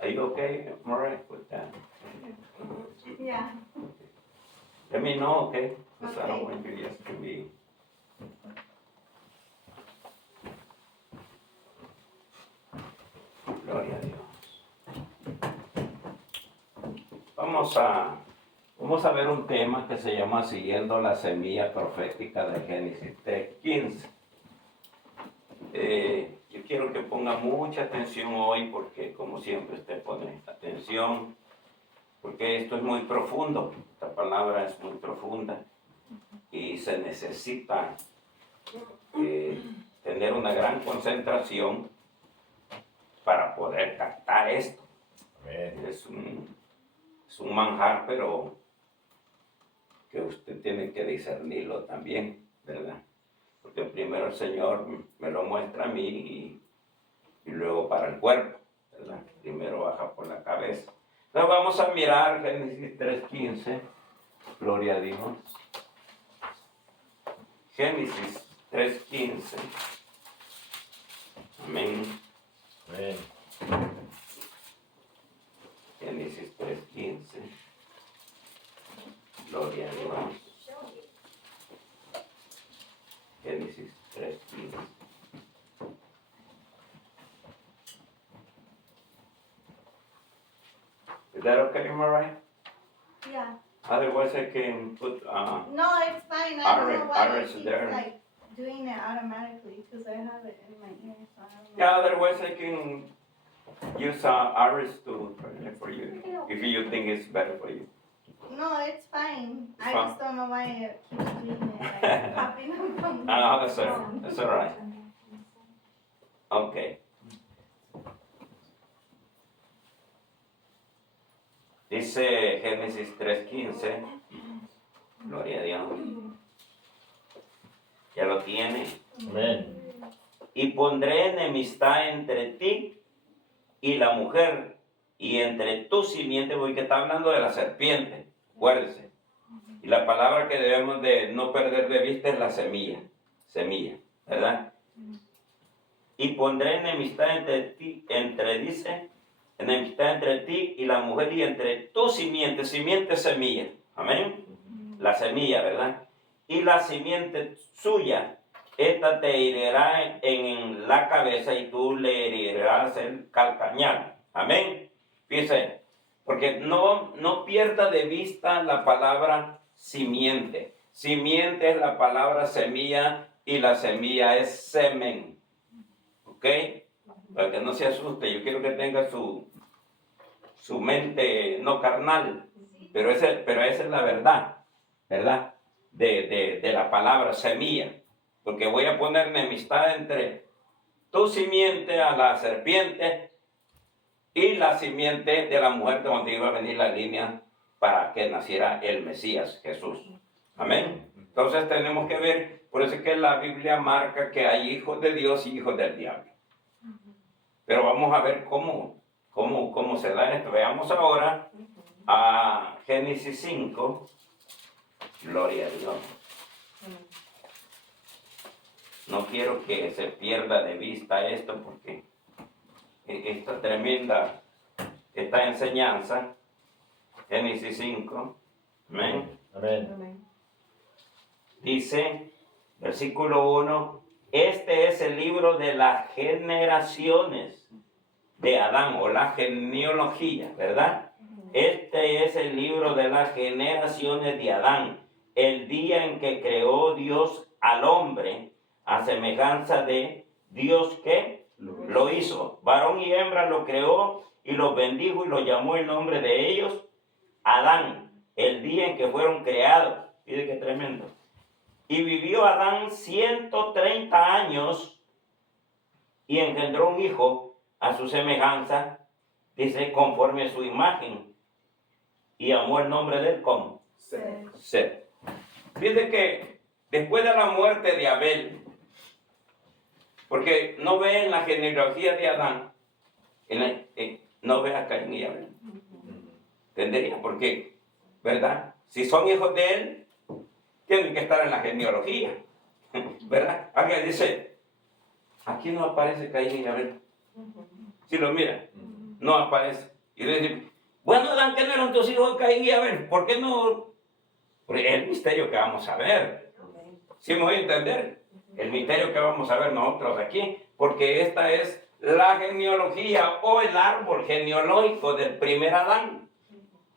Are you okay, Murray, with that? Yeah. Let me know, okay? Because I don't Okay. want you just to be... Gloria a Dios. Vamos a ver un tema que se llama Siguiendo la semilla profética de Génesis 3:15. Yo quiero que ponga mucha atención hoy porque, como siempre, usted pone atención, porque esto es muy profundo, esta palabra es muy profunda y se necesita tener una gran concentración para poder captar esto. Es un manjar, pero que usted tiene que discernirlo también, ¿verdad? Porque primero el Señor me lo muestra a mí y luego para el cuerpo, ¿verdad? Primero baja por la cabeza. Entonces vamos a mirar Génesis 3:15, gloria a Dios. Génesis 3:15. Amén. Amén. Génesis 3:15. Gloria a Dios. Génesis 3:15. Is that okay, Mariah? Yeah. Otherwise I can put No, it's fine. I don't know why Iris it keeps there. like doing it automatically because I have it in my ear, so I don't know. Yeah, otherwise I can use Iris to translate for you if you think it's better for you. No, it's fine. I Fine. just don't know why it keeps doing it, like popping up on me. That's all right. Okay. Dice Génesis 3:15. Gloria a Dios. Ya lo tiene. Amén. Y pondré enemistad entre ti y la mujer, y entre tu simiente, porque está hablando de la serpiente, acuérdese. Y la palabra que debemos de no perder de vista es la semilla, ¿verdad? Y pondré enemistad entre ti, enemistad entre ti y la mujer, y entre tu simiente, semilla, amén, la semilla, ¿verdad? Y la simiente suya, esta te herirá en la cabeza y tú le herirás el calcañar. Amén. Fíjese, porque no pierda de vista la palabra simiente. Simiente es la palabra semilla y la semilla es semen. ¿Ok? Para que no se asuste, yo quiero que tenga su mente no carnal, pero esa es la verdad, ¿verdad? De la palabra semilla. Porque voy a poner enemistad entre tu simiente a la serpiente y la simiente de la mujer de donde iba a venir la línea para que naciera el Mesías, Jesús. Amén. Entonces tenemos que ver, por eso es que la Biblia marca que hay hijos de Dios y hijos del diablo. Pero vamos a ver cómo se da esto. Veamos ahora a Génesis 5. Gloria a Dios. No quiero que se pierda de vista esto porque esta tremenda, esta enseñanza, Génesis 5, amén. Amén. Dice, versículo 1, este es el libro de las generaciones de Adán, o la genealogía, ¿verdad? Este es el libro de las generaciones de Adán, el día en que creó Dios al hombre, a semejanza de Dios que lo hizo. Varón y hembra lo creó y los bendijo y los llamó el nombre de ellos Adán, el día en que fueron creados. Fíjate qué tremendo. Y vivió Adán 130 años y engendró un hijo a su semejanza, dice, conforme a su imagen, y llamó el nombre de él como Set. Fíjate que después de la muerte de Abel, porque no ve en la genealogía de Adán, no ve a Caín y Abel. ¿Entendería? Porque, ¿verdad? Si son hijos de él, tienen que estar en la genealogía. ¿Verdad? Alguien dice, aquí no aparece Caín y Abel. Si lo mira, no aparece. Y dice, bueno, Adán, ¿qué no eran tus hijos Caín y Abel? ¿Por qué no? Porque es el misterio que vamos a ver. ¿Sí me voy a entender? El misterio que vamos a ver nosotros aquí, porque esta es la genealogía o el árbol genealógico del primer Adán,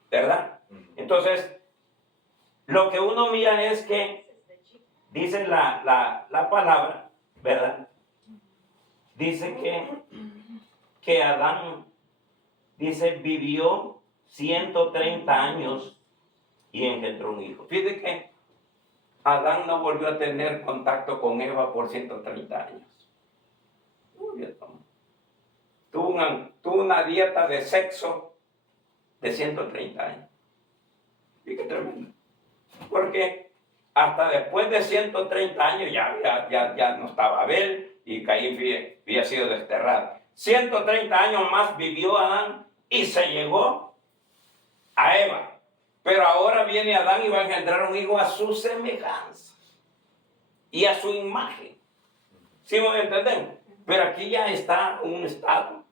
¿verdad? Entonces, lo que uno mira es que dice la palabra, ¿verdad? Dice que Adán, dice, vivió 130 años y engendró un hijo. Fíjate que Adán no volvió a tener contacto con Eva por 130 años. Tuvo una dieta de sexo de 130 años. Y qué tremendo. Porque hasta después de 130 años ya no estaba Abel y Caín había sido desterrado. 130 años más vivió Adán y se llegó a Eva. Pero ahora viene Adán y va a engendrar un hijo a su semejanza y a su imagen. ¿Sí me entendemos? Pero aquí ya está un estado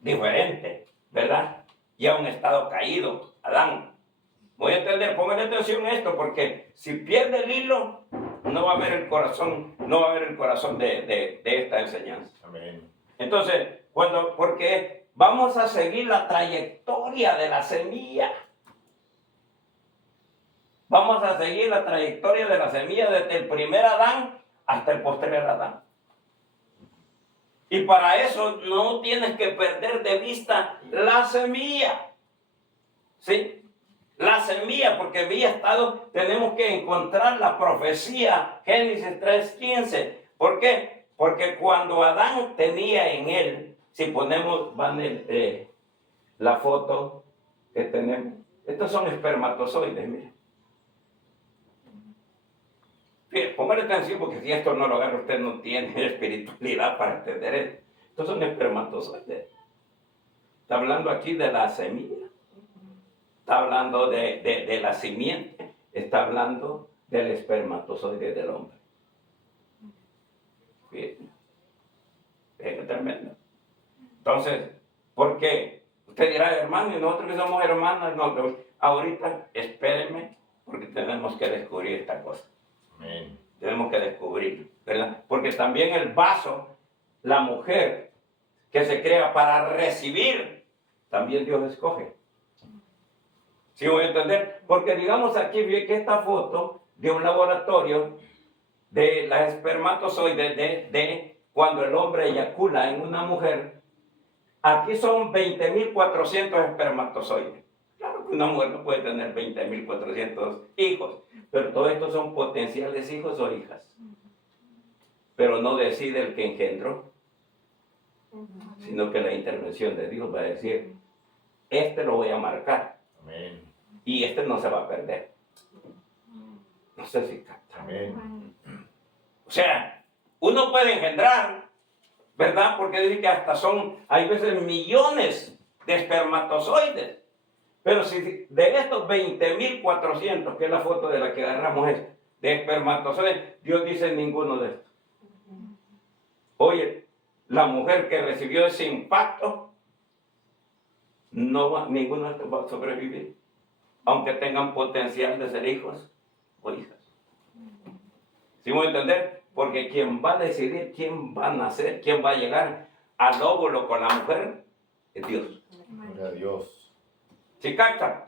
diferente, ¿verdad? Ya un estado caído, Adán. Voy a entender, pónganle atención a esto, porque si pierde el hilo, no va a haber el corazón, de esta enseñanza. Amén. Entonces, porque vamos a seguir la trayectoria de la semilla. Vamos a seguir la trayectoria de la semilla desde el primer Adán hasta el posterior Adán. Y para eso no tienes que perder de vista la semilla. ¿Sí? La semilla, porque tenemos que encontrar la profecía, Génesis 3:15. ¿Por qué? Porque cuando Adán tenía en él, si ponemos, la foto que tenemos, estos son espermatozoides, miren. Póngale atención porque si esto no lo agarra usted no tiene espiritualidad para entender esto. Estos son espermatozoides. Está hablando aquí de la semilla. Está hablando de la simiente. Está hablando del espermatozoide del hombre. Bien. Es tremendo. Entonces, ¿por qué? Usted dirá, hermano, y nosotros que somos hermanas, no, ahorita espérenme porque tenemos que descubrir esta cosa. Amén. Tenemos que descubrir, ¿verdad? Porque también el vaso, la mujer que se crea para recibir, también Dios escoge. ¿Sí voy a entender? Porque digamos aquí que esta foto de un laboratorio de las espermatozoides de cuando el hombre eyacula en una mujer, aquí son 20.400 espermatozoides. Claro que una mujer no puede tener 20.400 hijos, pero todos estos son potenciales hijos o hijas. Pero no decide el que engendró, sino que la intervención de Dios va a decir, este lo voy a marcar. Amén. Y este no se va a perder. No sé si capta. Amén. O sea, uno puede engendrar, ¿verdad? Porque dice que hasta hay veces millones de espermatozoides. Pero si de estos 20.400, que es la foto de la que agarramos de espermatozoides, Dios dice ninguno de estos. Oye, la mujer que recibió ese impacto, ninguno de estos va a sobrevivir, aunque tengan potencial de ser hijos o hijas. ¿Sí me voy a entender? Porque quien va a decidir quién va a nacer, quién va a llegar al óvulo con la mujer, es Dios. Gloria a Dios. ¿Sí captan?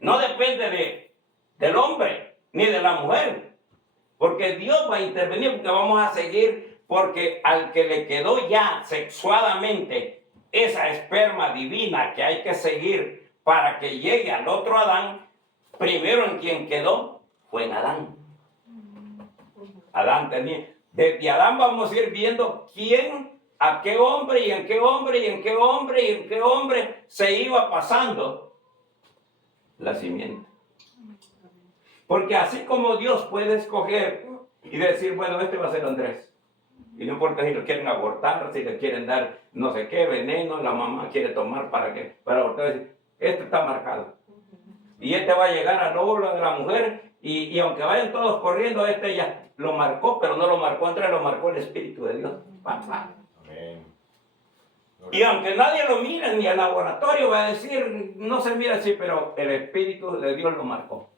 No depende del hombre ni de la mujer, porque Dios va a intervenir, porque vamos a seguir, porque al que le quedó ya sexuadamente esa esperma divina que hay que seguir para que llegue al otro Adán, primero en quien quedó fue en Adán. Adán tenía, desde Adán vamos a ir viendo a qué hombre y en qué hombre y en qué hombre y en qué hombre se iba pasando la simiente. Porque así como Dios puede escoger y decir, bueno, este va a ser Andrés. Y no importa si lo quieren abortar, si le quieren dar no sé qué veneno, la mamá quiere tomar para abortar. Este está marcado. Y este va a llegar al óvulo de la mujer y aunque vayan todos corriendo, este ya lo marcó, pero no lo marcó Andrés, lo marcó el Espíritu de Dios. Amén. Y aunque nadie lo mire, ni el laboratorio va a decir, no se mira así, pero el Espíritu de Dios lo marcó.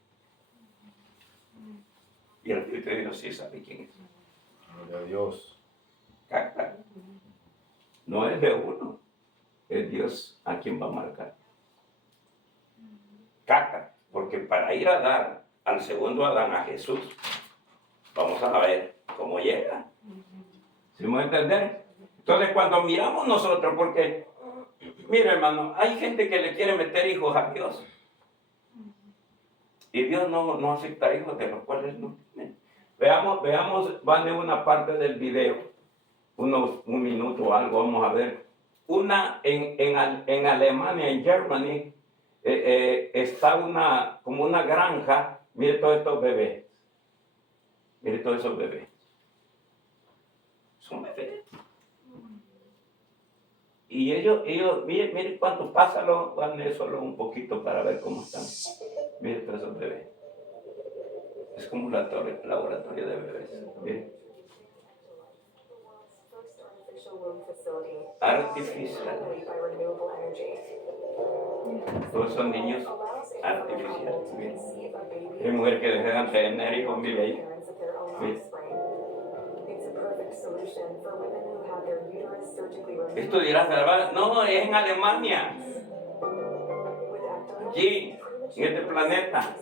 Y el Espíritu de Dios sí sabe quién es. Gloria a Dios. Capta. No es de uno, es Dios a quien va a marcar. Capta, porque para ir a dar al segundo Adán, a Jesús, vamos a ver cómo llega. ¿Sí me va a entender? Entonces cuando miramos nosotros, porque, mira hermano, hay gente que le quiere meter hijos a Dios. Y Dios no acepta hijos de los cuales no tiene. Veamos, van de una parte del video, un minuto o algo, vamos a ver. Una en Alemania, en Germany, está como una granja. Mire todos estos bebés. Mire todos esos bebés. Son bebés. Y ellos mire cuántos, pásalo, van solo un poquito para ver cómo están. Mire todos esos bebés. Es como un laboratorio de bebés. Mire. Artificial. Todos son niños artificiales. Mire. Hay mujeres que dejan tener hijos, mire ahí. Mire. Esto dirás, ¿verdad? No, es en Alemania. Aquí, en este planeta.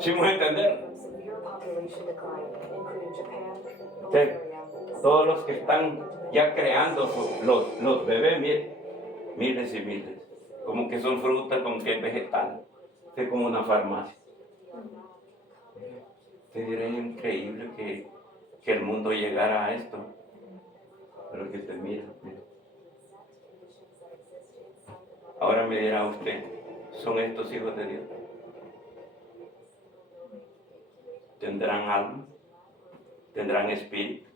¿Sí me entender? Todos los que están ya creando los bebés, miles y miles. Como que son frutas, como que es vegetal. Es como una farmacia. Te diré increíble que el mundo llegara a esto. Pero que te mira. Ahora me dirá usted, ¿son estos hijos de Dios? ¿Tendrán alma? ¿Tendrán espíritu?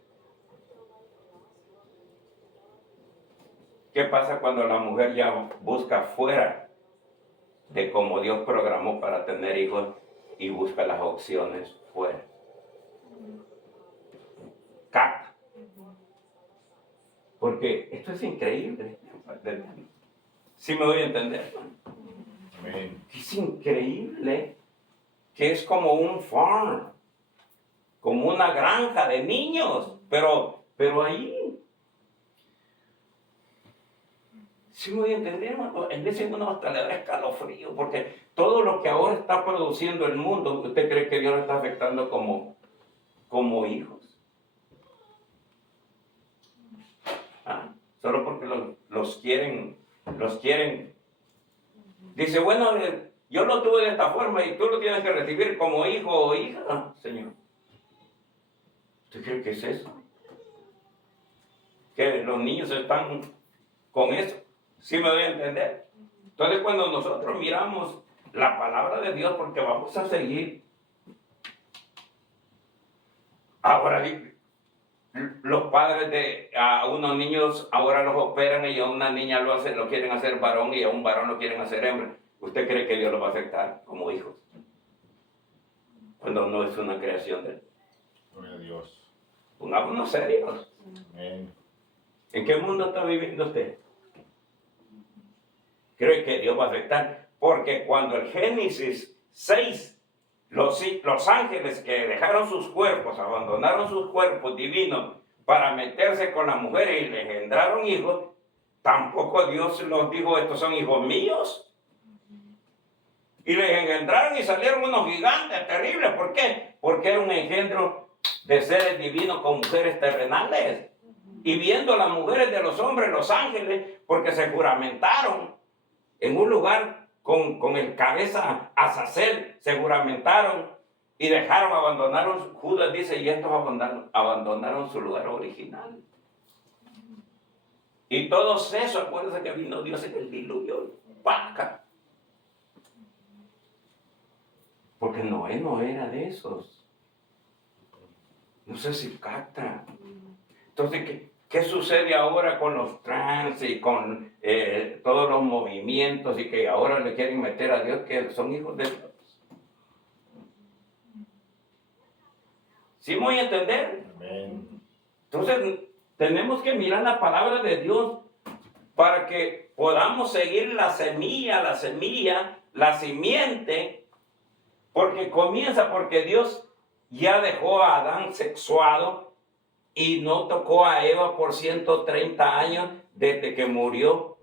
¿Qué pasa cuando la mujer ya busca fuera de cómo Dios programó para tener hijos y busca las opciones fuera? Capta. Porque esto es increíble. ¿Sí me voy a entender? Amén. Es increíble que es como un farm, como una granja de niños, pero ahí. ¿Sí me voy a entender? En veces uno hasta le da escalofrío, porque todo lo que ahora está produciendo el mundo, ¿usted cree que Dios lo está afectando como hijos? Solo porque los quieren. Dice, bueno, yo lo tuve de esta forma y tú lo tienes que recibir como hijo o hija, Señor. ¿Usted cree que es eso? Que los niños están con eso. ¿Sí me doy a entender? Entonces cuando nosotros miramos la palabra de Dios, porque vamos a seguir. Ahora los padres a unos niños ahora los operan y a una niña lo quieren hacer varón y a un varón lo quieren hacer hembra. ¿Usted cree que Dios lo va a aceptar como hijos? Cuando no es una creación de Él. Gloria a Dios. Pongámonos serios. Amén. ¿En qué mundo está viviendo usted? ¿Cree que Dios va a aceptar? Porque cuando el Génesis 6, los ángeles que dejaron sus cuerpos, abandonaron sus cuerpos divinos para meterse con la mujer y le engendraron hijos, tampoco Dios los dijo, estos son hijos míos. Y les engendraron y salieron unos gigantes terribles. ¿Por qué? Porque era un engendro de seres divinos con mujeres terrenales. Y viendo las mujeres de los hombres, los ángeles, porque se juramentaron en un lugar con el cabeza Azazel, se juramentaron y abandonaron, Judas dice, y estos abandonaron su lugar original. Y todos esos, acuérdense que vino Dios en el diluvio, ¡paca! Porque Noé no era de esos. No sé si capta. Entonces, ¿qué sucede ahora con los trans y con todos los movimientos y que ahora le quieren meter a Dios que son hijos de Dios? ¿Sí me voy a entender? Amén. Entonces, tenemos que mirar la palabra de Dios para que podamos seguir la semilla, la simiente, porque comienza porque Dios ya dejó a Adán sexuado y no tocó a Eva por 130 años desde que murió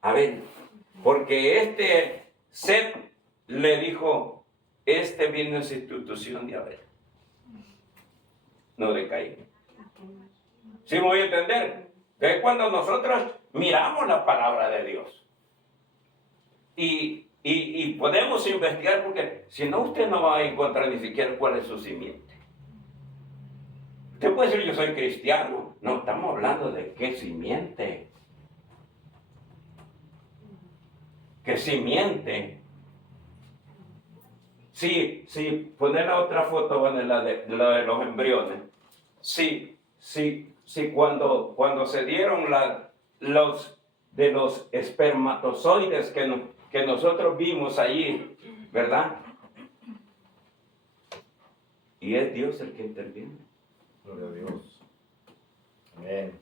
Abel. Porque Set le dijo, vino en sustitución de Abel, no de Caín. ¿Sí me voy a entender? Que es cuando nosotros miramos la palabra de Dios. Y podemos investigar, porque si no, usted no va a encontrar ni siquiera cuál es su simiente. Usted puede decir, yo soy cristiano. No, estamos hablando de qué simiente. ¿Qué simiente? Sí, poner la otra foto, bueno, la de los embriones. Sí, cuando se dieron los espermatozoides que nosotros vimos allí, ¿verdad? Y es Dios el que interviene. Gloria a Dios. Amén.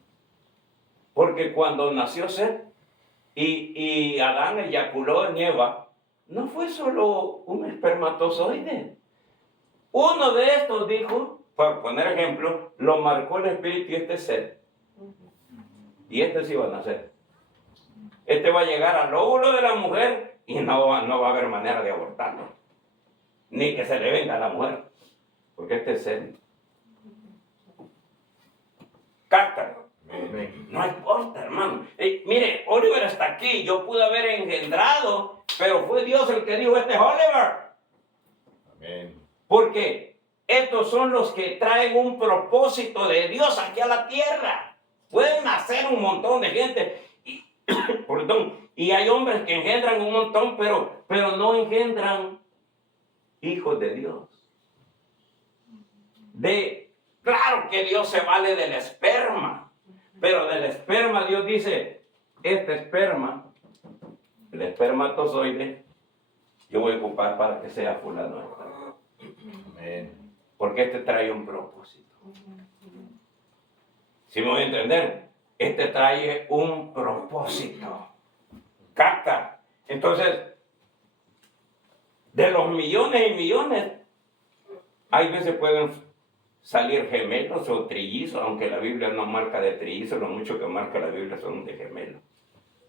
Porque cuando nació Set y Adán eyaculó en Eva, no fue solo un espermatozoide. Uno de estos dijo, por poner ejemplo, lo marcó el espíritu y este es Set. Y este sí va a nacer. Este va a llegar al óvulo de la mujer y no va a haber manera de abortarlo. Ni que se le venga a la mujer. Porque este es Set. Cáctaro. No importa, hermano. Mire, Oliver está aquí. Yo pude haber engendrado, pero fue Dios el que dijo, este es Oliver. Amén. Porque estos son los que traen un propósito de Dios aquí a la tierra. Pueden nacer un montón de gente. Y hay hombres que engendran un montón, pero no engendran hijos de Dios. Claro que Dios se vale del esperma. Pero del esperma Dios dice, este esperma, el espermatozoide, yo voy a ocupar para que sea fulano. Amén. Porque este trae un propósito. ¿Sí me voy a entender? Este trae un propósito. Capta. Entonces, de los millones y millones, hay veces pueden salir gemelos o trillizos, aunque la Biblia no marca de trillizos, lo mucho que marca la Biblia son de gemelos.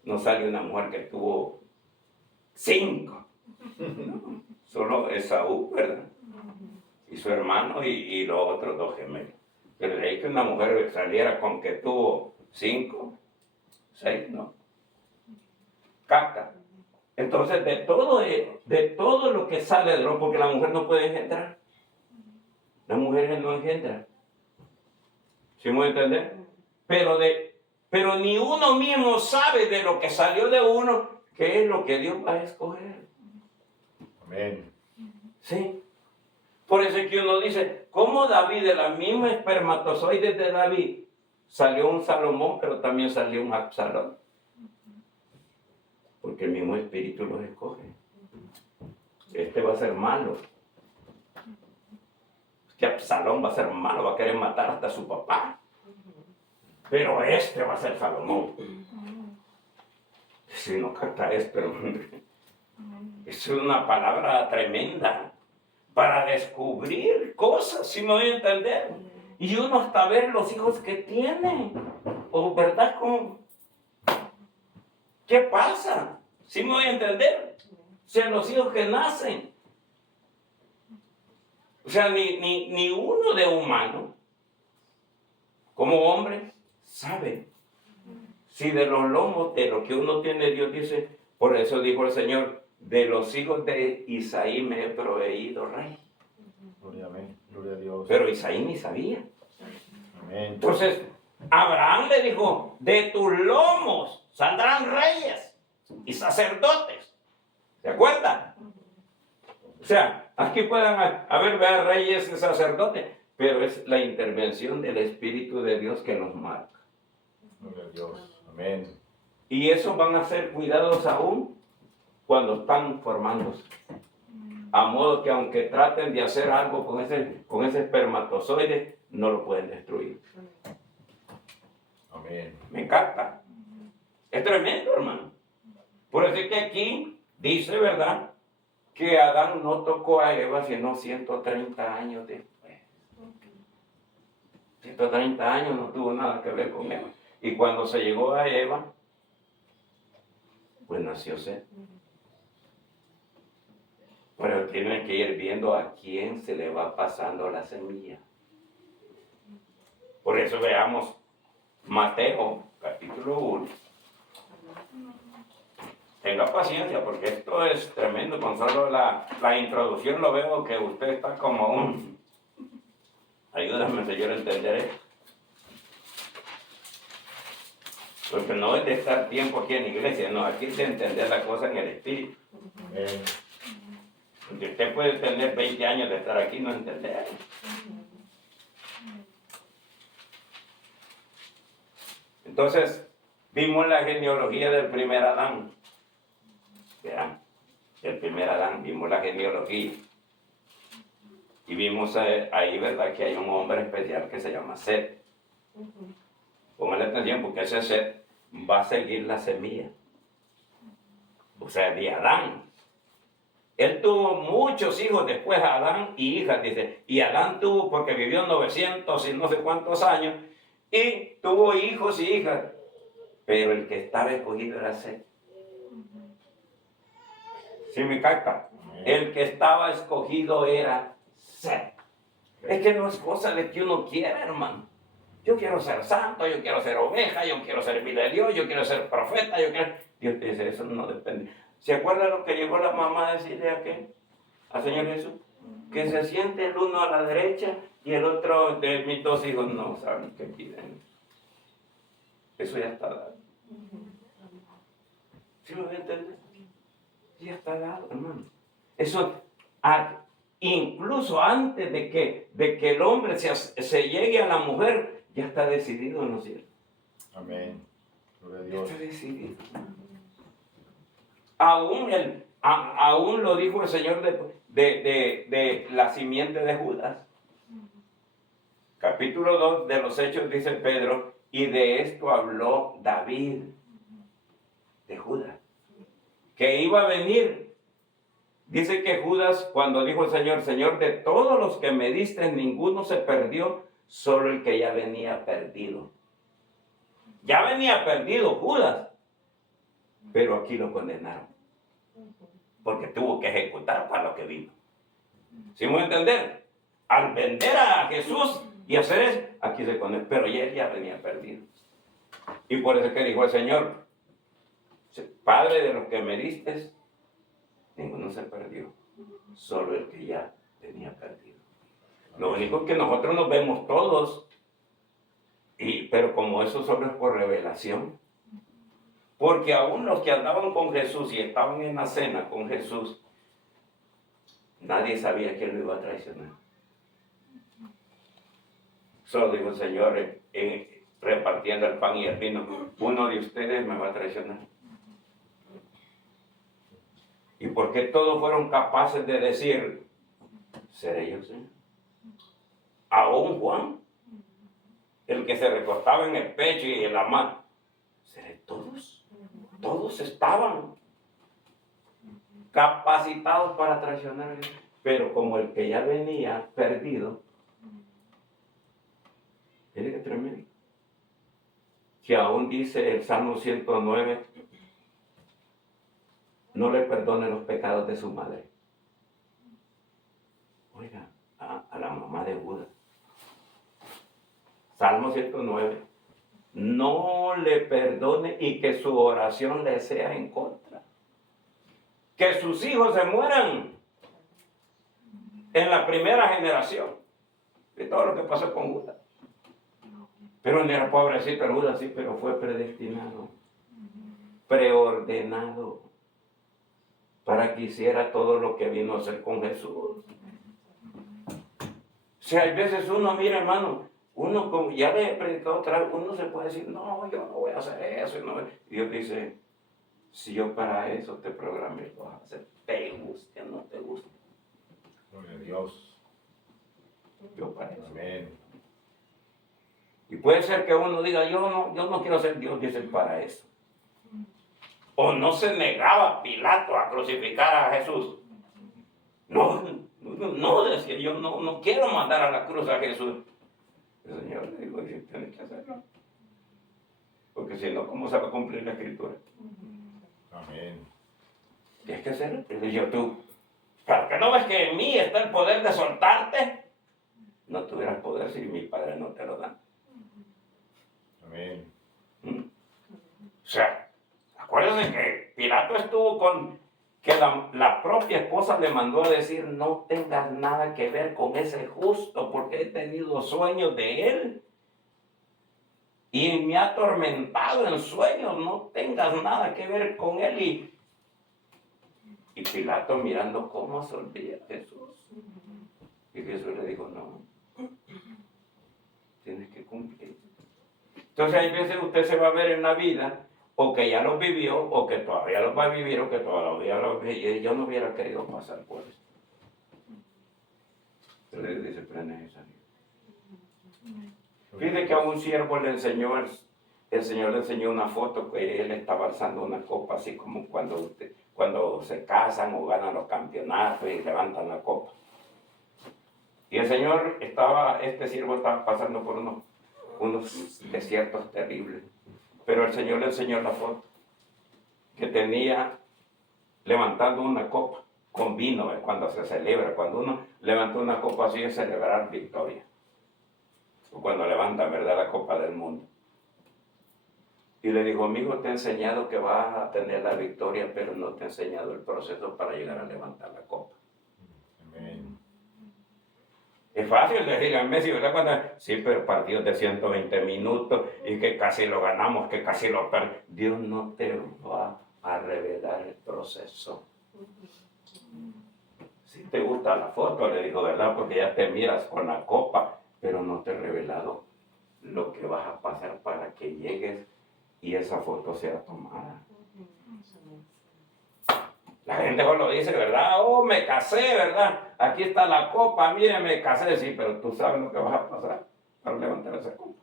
No sale una mujer que tuvo 5. No, solo Esaú, ¿verdad? Y su hermano y los otros 2 gemelos. Pero de ahí que una mujer saliera con que tuvo 5, 6, no. Capta. Entonces, de todo lo que sale de porque la mujer no puede engendrar. Las mujeres no engendran. ¿Sí me voy a entender? Pero ni uno mismo sabe de lo que salió de uno, qué es lo que Dios va a escoger. Amén. ¿Sí? Por eso es que uno dice, ¿cómo David, de la misma espermatozoide de David, salió un Salomón, pero también salió un Absalón? Porque el mismo espíritu los escoge. Este va a ser malo. Este Absalón va a ser malo, va a querer matar hasta a su papá. Pero este va a ser Salomón. Si no capta esto, es una palabra tremenda para descubrir cosas, si me voy a entender. Y uno hasta ver los hijos que tiene. O verdad, ¿qué pasa? ¿Sí me voy a entender? O sea, los hijos que nacen. O sea, ni uno de humano, como hombre, sabe si de los lomos de lo que uno tiene, Dios dice, por eso dijo el Señor, de los hijos de Isaí me he proveído rey. Gloria, amén. Gloria a Dios. Pero Isaí ni sabía. Amén. Entonces, Abraham le dijo, de tus lomos saldrán reyes y sacerdotes. ¿Se acuerdan? O sea, aquí pueden haber reyes y sacerdotes, pero es la intervención del Espíritu de Dios que nos marca. Gloria a Dios. Amén. Y esos van a ser cuidados aún cuando están formándose. A modo que aunque traten de hacer algo con ese espermatozoide, no lo pueden destruir. Amén. Me encanta. Es tremendo, hermano. Por eso es que aquí dice, ¿verdad?, que Adán no tocó a Eva sino 130 años después. 130 años no tuvo nada que ver con Eva. Y cuando se llegó a Eva, pues nació Set. Pero tienen que ir viendo a quién se le va pasando la semilla. Por eso veamos Mateo, capítulo 1. Tenga paciencia, porque esto es tremendo. Con solo la introducción lo veo que usted está como un... Ayúdame, Señor, a entender esto. Porque no es de estar tiempo aquí en la iglesia, no, aquí es de entender la cosa en el espíritu. Amén. Porque usted puede tener 20 años de estar aquí y no entender. Entonces, vimos la genealogía del primer Adán. Vean, el primer Adán, vimos la genealogía. Y vimos ahí, ¿verdad?, que hay un hombre especial que se llama Set. Pónganle atención porque ese Set va a seguir la semilla. O sea, de Adán. Él tuvo muchos hijos después, Adán y hijas, dice. Y Adán tuvo, porque vivió 900 y no sé cuántos años, y tuvo hijos y hijas. Pero el que estaba escogido era Set. ¿Sí me capta? El que estaba escogido era Set. Es que no es cosa de que uno quiera, hermano. Yo quiero ser santo, yo quiero ser oveja, yo quiero servir a Dios, yo quiero ser profeta, yo quiero... Dios te dice, eso no depende. ¿Se acuerdan lo que llegó la mamá a decirle a qué? Al Señor Jesús. Que se siente el uno a la derecha y el otro de mis dos hijos no saben qué piden. Eso ya está dado. ¿Sí me voy a entender? Ya está dado, hermano. Eso, incluso antes de que el hombre se llegue a la mujer, ya está decidido, ¿no es cierto? Amén. Gloria a Dios. Está decidido. Aún lo dijo el Señor de la simiente de Judas. Capítulo 2 de los Hechos dice Pedro, y de esto habló David, de Judas, que iba a venir. Dice que Judas, cuando dijo el Señor, Señor, de todos los que me diste, ninguno se perdió, solo el que ya venía perdido. Ya venía perdido Judas, pero aquí lo condenaron, porque tuvo que ejecutar para lo que vino. ¿Sí me voy a entender? Al vender a Jesús y hacer eso, aquí se condena, pero él ya venía perdido. Y por eso que dijo el Señor, Padre, de los que me diste, ninguno se perdió, solo el que ya tenía perdido. Lo único es que nosotros nos vemos todos, pero como eso solo es por revelación. Porque aún los que andaban con Jesús y estaban en la cena con Jesús, nadie sabía que él lo iba a traicionar. Solo dijo el Señor, repartiendo el pan y el vino, uno de ustedes me va a traicionar. ¿Y por qué todos fueron capaces de decir, seré yo, Señor? Aún Juan, el que se recostaba en el pecho y en la mano, ¿seré todos? Todos estaban capacitados para traicionar a Dios. Pero como el que ya venía perdido, mire qué tremendo, que aún dice el Salmo 109, no le perdone los pecados de su madre. Oiga, a la mamá de Judas. Salmo 109. No le perdone y que su oración le sea en contra. Que sus hijos se mueran en la primera generación de todo lo que pasó con Judas. Pero no era pobrecito el Judas, sí, pero fue predestinado, preordenado para que hiciera todo lo que vino a hacer con Jesús. O sea, hay veces uno, mira, hermano, uno, como ya le he predicado otra vez, uno se puede decir, no, yo no voy a hacer eso. No. Dios dice, si yo para eso te programé, lo vas a hacer, te guste o no te guste. Gloria a Dios. Yo para eso. Amén. Y puede ser que uno diga, yo no quiero ser Dios, dice, para eso. O no se negaba Pilato a crucificar a Jesús. No, decía, yo no quiero mandar a la cruz a Jesús. El Señor le dijo, tienes que hacerlo. Porque si no, ¿cómo se va a cumplir la escritura? Amén. Tienes que hacerlo. Y yo, tú, ¿para qué no ves que en mí está el poder de soltarte? No tuvieras poder si mi Padre no te lo da. Amén. O sea, acuérdense que Pilato estuvo con que la propia esposa le mandó a decir, no tengas nada que ver con ese justo, porque he tenido sueños de él. Y me ha atormentado en sueños, no tengas nada que ver con él. Y Pilato mirando cómo se olvida Jesús. Y Jesús le dijo, no, tienes que cumplir. Entonces hay veces usted se va a ver en la vida, o que ya lo vivió, o que todavía lo va a vivir, o que todavía lo vive. Yo no hubiera querido pasar por esto. Pero dice, pero es necesario. Fíjate que a un siervo le enseñó, el Señor le enseñó una foto que él estaba alzando una copa, así como cuando se casan o ganan los campeonatos y levantan la copa. Y el Señor este siervo estaba pasando por unos desiertos terribles. Pero el Señor le enseñó la foto que tenía levantando una copa con vino, cuando se celebra. Cuando uno levanta una copa así es celebrar victoria. O cuando levanta, ¿verdad?, la copa del mundo. Y le dijo, amigo, te he enseñado que vas a tener la victoria, pero no te he enseñado el proceso para llegar a levantar la copa. Amén. Es fácil decir a Messi, ¿verdad? Sí, pero partidos de 120 minutos y que casi lo ganamos, que casi lo perdemos. Dios no te va a revelar el proceso. Si te gusta la foto, le dijo, ¿verdad? Porque ya te miras con la copa, pero no te he revelado lo que vas a pasar para que llegues y esa foto sea tomada. La gente lo dice, ¿verdad? Oh, me casé, ¿verdad? Aquí está la copa, mire, me casé. Sí, pero tú sabes lo que vas a pasar para levantar esa copa.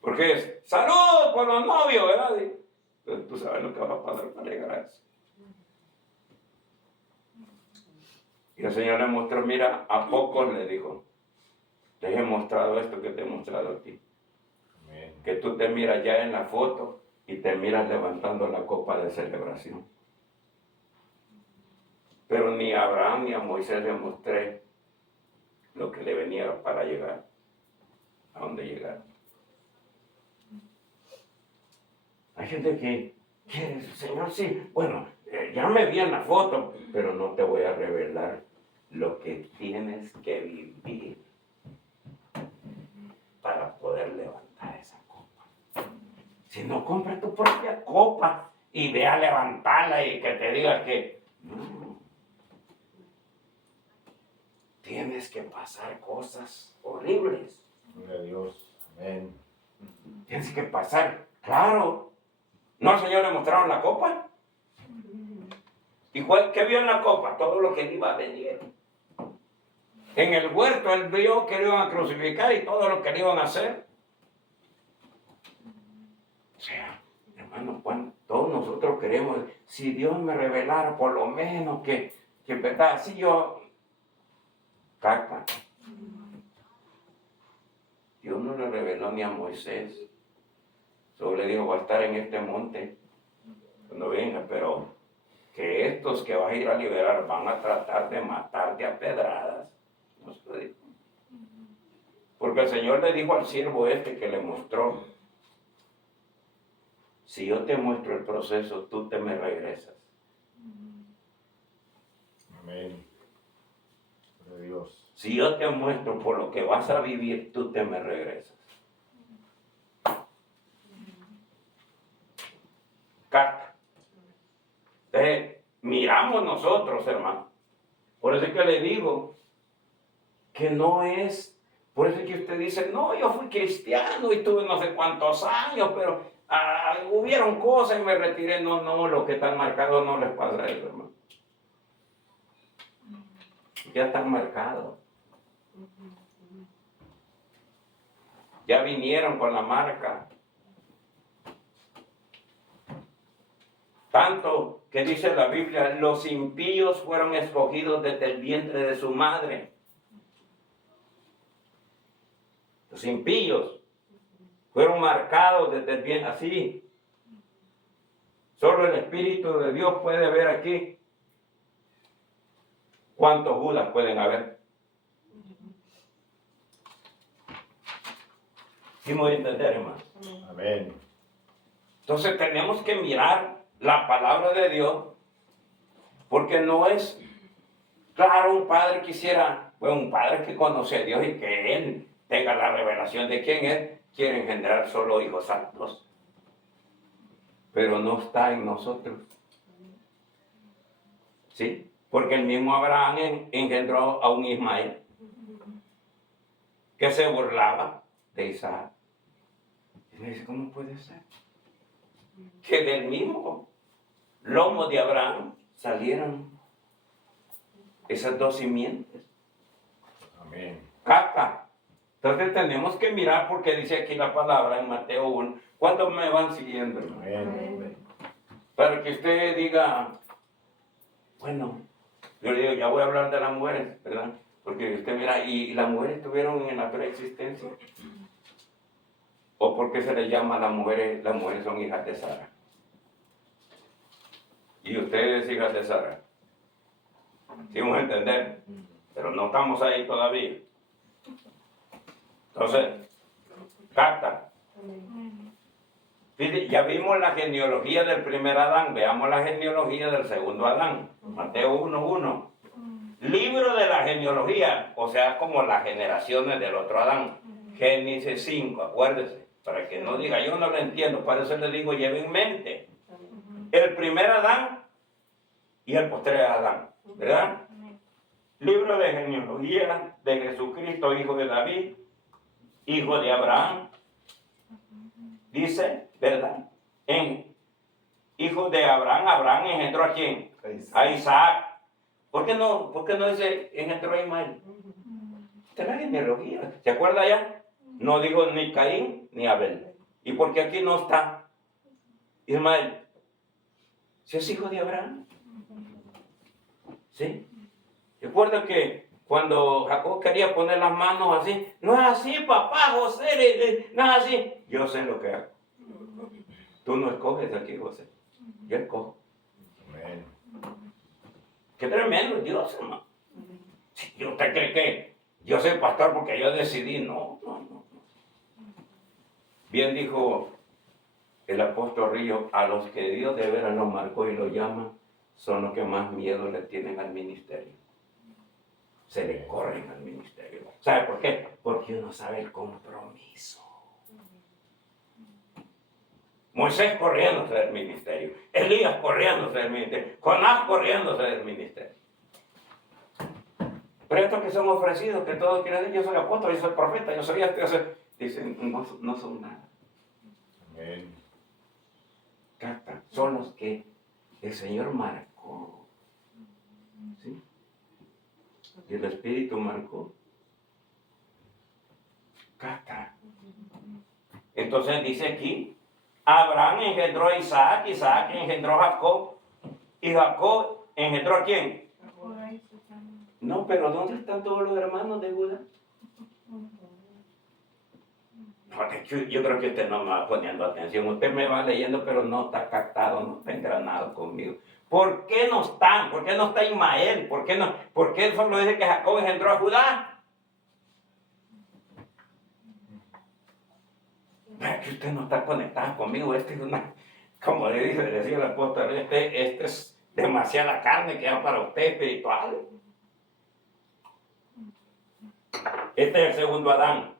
Porque es salud por los novios, ¿verdad? Entonces tú sabes lo que vas a pasar para llegar a eso. Y el Señor le mostró, mira, a pocos le dijo, les he mostrado esto que te he mostrado a ti. Amén. Que tú te miras ya en la foto y te miras levantando la copa de celebración. Pero ni a Abraham ni a Moisés le mostré lo que le venía para llegar a donde llegar. Hay gente que quiere, Señor, sí, bueno, ya me vi en la foto, pero no te voy a revelar lo que tienes que vivir para poder levantar esa copa. Si no, compra tu propia copa y ve a levantarla y que te diga que no. Tienes que pasar cosas horribles. Gloria a Dios. Amén. Tienes que pasar, claro. ¿No al Señor le mostraron la copa? ¿Y qué vio en la copa? Todo lo que le iba a venir. En el huerto él vio que le iban a crucificar y todo lo que le iban a hacer. O sea, hermano, todos nosotros queremos, si Dios me revelara por lo menos que verdad, si yo... Caca. Dios no le reveló ni a Moisés. Solo le dijo, va a estar en este monte cuando venga, pero que estos que vas a ir a liberar van a tratar de matarte a pedradas. No se lo dijo. Porque el Señor le dijo al siervo que le mostró, si yo te muestro el proceso, tú te me regresas. Amén. Gloria a Dios. Si yo te muestro por lo que vas a vivir, tú te me regresas. Carta. Miramos nosotros, hermano. Por eso es que le digo que no es, por eso es que usted dice, no, yo fui cristiano y tuve no sé cuántos años, pero hubieron cosas y me retiré. No, los que están marcados no les pasa eso, hermano. Ya están marcados. ya vinieron con la marca. Tanto que dice la Biblia, los impíos fueron escogidos desde el vientre de su madre. Los impíos fueron marcados desde el vientre, así. Solo el Espíritu de Dios puede ver aquí cuántos Judas pueden haber. ¿Sí me voy a entender, hermano? Amén. Entonces tenemos que mirar la palabra de Dios, porque no es, claro, un padre quisiera, bueno, un padre que conoce a Dios y que él tenga la revelación de quién es, quiere engendrar solo hijos santos, pero no está en nosotros. ¿Sí? Porque el mismo Abraham engendró a un Ismael que se burlaba de Isaac. Y me dice, ¿cómo puede ser? Que del mismo lomo de Abraham salieran esas dos simientes. Amén. Caca. Entonces tenemos que mirar porque dice aquí la palabra en Mateo 1. ¿Cuántos me van siguiendo, hermano? Amén. Para que usted diga, bueno, yo le digo, ya voy a hablar de las mujeres, ¿verdad? Porque usted mira, y las mujeres estuvieron en la preexistencia. ¿O por qué se les llama a las mujeres son hijas de Sara? Y ustedes hijas de Sara. ¿Sí vamos a entender? Pero no estamos ahí todavía. Entonces, capta. Fíjate, ya vimos la genealogía del primer Adán, veamos la genealogía del segundo Adán. Mateo 1:1. Libro de la genealogía, o sea, como las generaciones del otro Adán. Génesis 5, acuérdese. Para que no diga, yo no lo entiendo, para eso le digo, lleve en mente. El primer Adán y el posterior Adán, ¿verdad? Libro de genealogía de Jesucristo, hijo de David, hijo de Abraham. Dice, ¿verdad? Hijo de Abraham, Abraham engendró ¿a quién? A Isaac. ¿Por qué no dice engendró a Ismael? Esta es la genealogía. ¿Se acuerda ya? No dijo ni Caín ni Abel. ¿Y por qué aquí no está Ismael? Si es hijo de Abraham. ¿Sí? Recuerda que cuando Jacob quería poner las manos así, no es así, papá, José, no es así. Yo sé lo que hago. Tú no escoges aquí, José. Yo escojo. Amén. Qué tremendo es Dios, hermano. Si usted cree que yo soy pastor porque yo decidí, no. Bien dijo el apóstol Río, a los que Dios de veras los marcó y los llama, son los que más miedo le tienen al ministerio. Se le corren al ministerio. ¿Sabe por qué? Porque uno sabe el compromiso. Moisés corriéndose del ministerio, Elías corriéndose del ministerio, Jonás corriéndose del ministerio. Pero estos que son ofrecidos, que todos quieren decir, yo soy apóstol, yo soy profeta, yo soy esto, yo soy... Dicen, no son nada. Amén. Capta, son los que el Señor marcó. ¿Sí? Y el Espíritu marcó. Capta. Entonces dice aquí, Abraham engendró a Isaac, Isaac engendró a Jacob, y Jacob engendró ¿a quién? No, pero ¿dónde están todos los hermanos de Judá? Yo creo que usted no me va poniendo atención. Usted me va leyendo, pero no está captado, no está engranado conmigo. ¿Por qué no están? ¿Por qué no está Ismael? ¿Por qué no? ¿Por qué solo dice que Jacob engendró a Judá? Es que usted no está conectado conmigo. Este es una, como decía el apóstol, este es demasiada carne que da para usted espiritual. Este es el segundo Adán,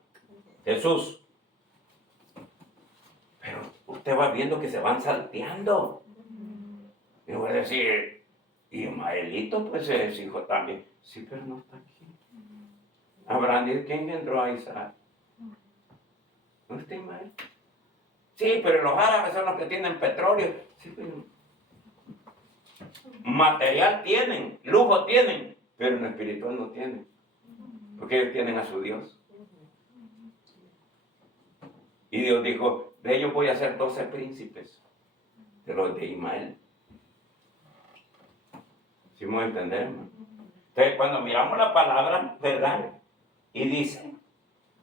Jesús. Pero usted va viendo que se van salteando. Y voy a decir, Ismaelito pues es hijo también. Sí, pero no está aquí. Abraham dice, ¿quién engendró a Isaac? ¿No está Ismael? Sí, pero los árabes son los que tienen petróleo. Sí, pero material tienen, lujo tienen, pero en lo espiritual no tienen. Porque ellos tienen a su Dios. Y Dios dijo, de ellos voy a hacer 12 príncipes, de los de Ismael. ¿Sí me voy a entender, hermano? Entonces, cuando miramos la palabra, ¿verdad? Y dice,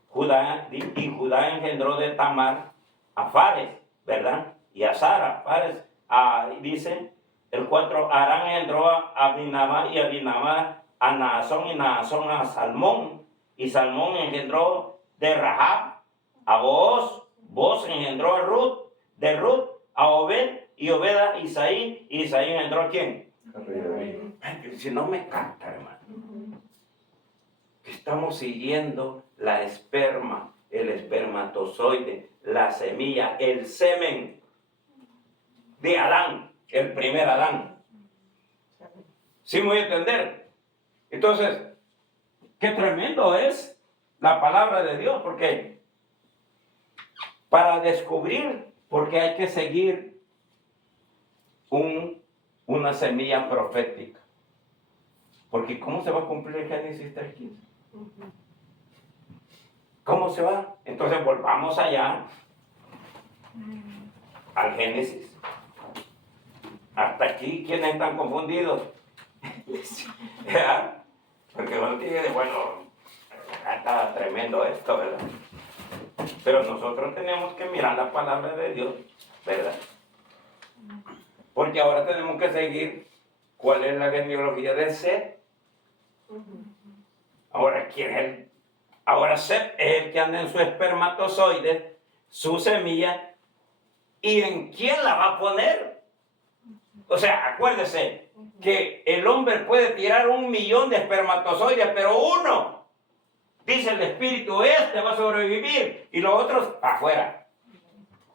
Judá engendró de Tamar a Fares, ¿verdad? Y a Sara. Fares, dice, el 4, Arán engendró a Abinadab, y Abinadab a Naasón, y Naasón a Salmón. Y Salmón engendró de Rahab a Booz. Booz engendró a Ruth, de Ruth a Obed, y Obed a Isaí, y Isaí engendró a ¿quién? Ay, si no me capta, hermano. Estamos siguiendo la esperma, el espermatozoide, la semilla, el semen de Adán, el primer Adán. ¿Sí me voy a entender? Entonces, qué tremendo es la palabra de Dios, porque para descubrir, porque hay que seguir una semilla profética. Porque ¿cómo se va a cumplir el Génesis 3:15? ¿Cómo se va? Entonces volvamos allá al Génesis. Hasta aquí, ¿quiénes están confundidos? ¿Ya? Porque uno tiene, bueno, está tremendo esto, ¿verdad? Pero nosotros tenemos que mirar la palabra de Dios, ¿verdad? Porque ahora tenemos que seguir cuál es la genealogía de Set. Ahora, ¿quién es él? Ahora Set es el que anda en su espermatozoide, su semilla, ¿y en quién la va a poner? O sea, acuérdese que el hombre puede tirar 1.000.000 de espermatozoides, pero uno, dice el espíritu, este va a sobrevivir, y los otros afuera.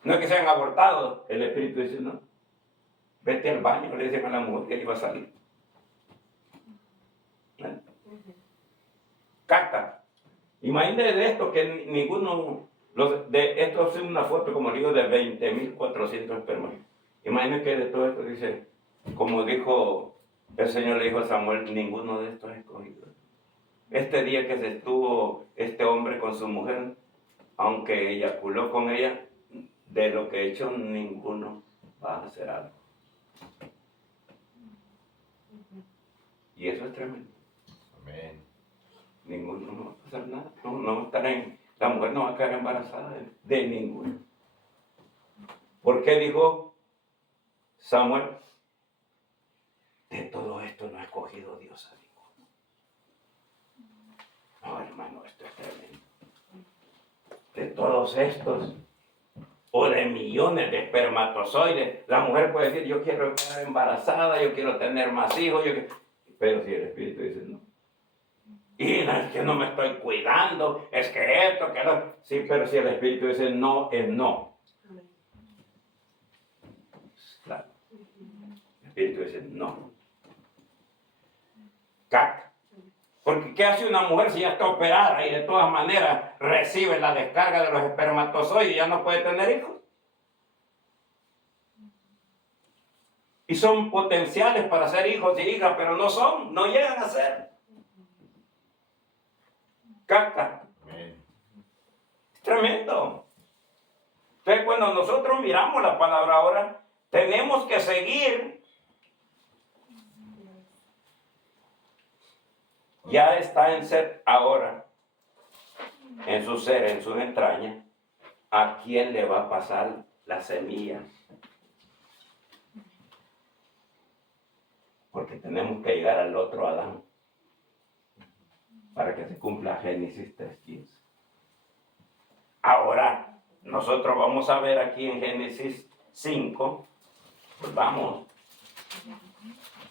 No es que sean abortados, el espíritu dice, no, vete al baño, le dicen a la mujer que iba a salir. Capta. Imagínense de esto que ninguno, esto es una foto, como digo, de 20.400 espermas. Imagínense que de todo esto dice, como dijo el Señor, le dijo a Samuel, ninguno de estos es escogido. Este día que se estuvo este hombre con su mujer, aunque eyaculó con ella, de lo que he hecho, ninguno va a hacer algo. Y eso es tremendo. Amén. Ninguno no va a hacer nada. No va a estar la mujer no va a quedar embarazada de ninguno. ¿Por qué dijo Samuel? De todo esto no ha escogido Dios a ninguno. No, hermano, esto es tremendo. De todos estos, o de millones de espermatozoides, la mujer puede decir, yo quiero quedar embarazada, yo quiero tener más hijos, pero si el espíritu dice no. Y no, es que no me estoy cuidando, es que esto, que no. Sí, pero si el espíritu dice no, es no. Claro. El espíritu dice no. Caca. Porque ¿qué hace una mujer si ya está operada y de todas maneras recibe la descarga de los espermatozoides y ya no puede tener hijos? Y son potenciales para ser hijos y hijas, pero no llegan a ser. Caca. Es tremendo. Entonces, cuando nosotros miramos la palabra ahora, tenemos que seguir. Ya está en ser ahora, en su ser, en sus entrañas, ¿a quién le va a pasar la semilla? Porque tenemos que llegar al otro Adán para que se cumpla Génesis 3:15. Ahora, nosotros vamos a ver aquí en Génesis 5, pues vamos.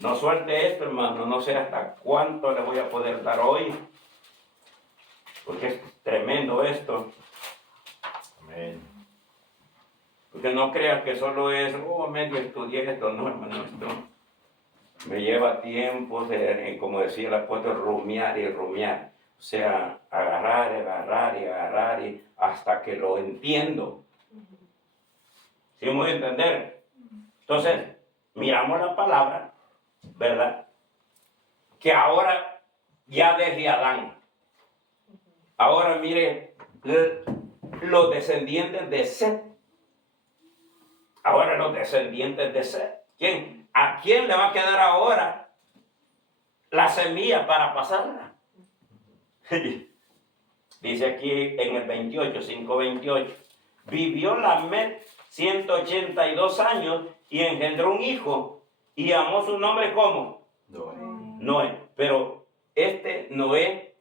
No suelte esto, hermano, no sé hasta cuánto le voy a poder dar hoy, porque es tremendo esto. Amén. Porque no creas que solo es, medio estudié esto, no, hermano, esto me lleva tiempo, como decía el apóstol, rumiar y rumiar. O sea, agarrar y hasta que lo entiendo. ¿Sí me voy a entender? Entonces, miramos la palabra, ¿verdad? Que ahora ya desde Adán. Ahora mire los descendientes de Set. Ahora los descendientes de Set. ¿A quién le va a quedar ahora la semilla para pasarla? Dice aquí en el 28, 5:28. Vivió Lamec 182 años y engendró un hijo y llamó su nombre como Noé. Pero este Noé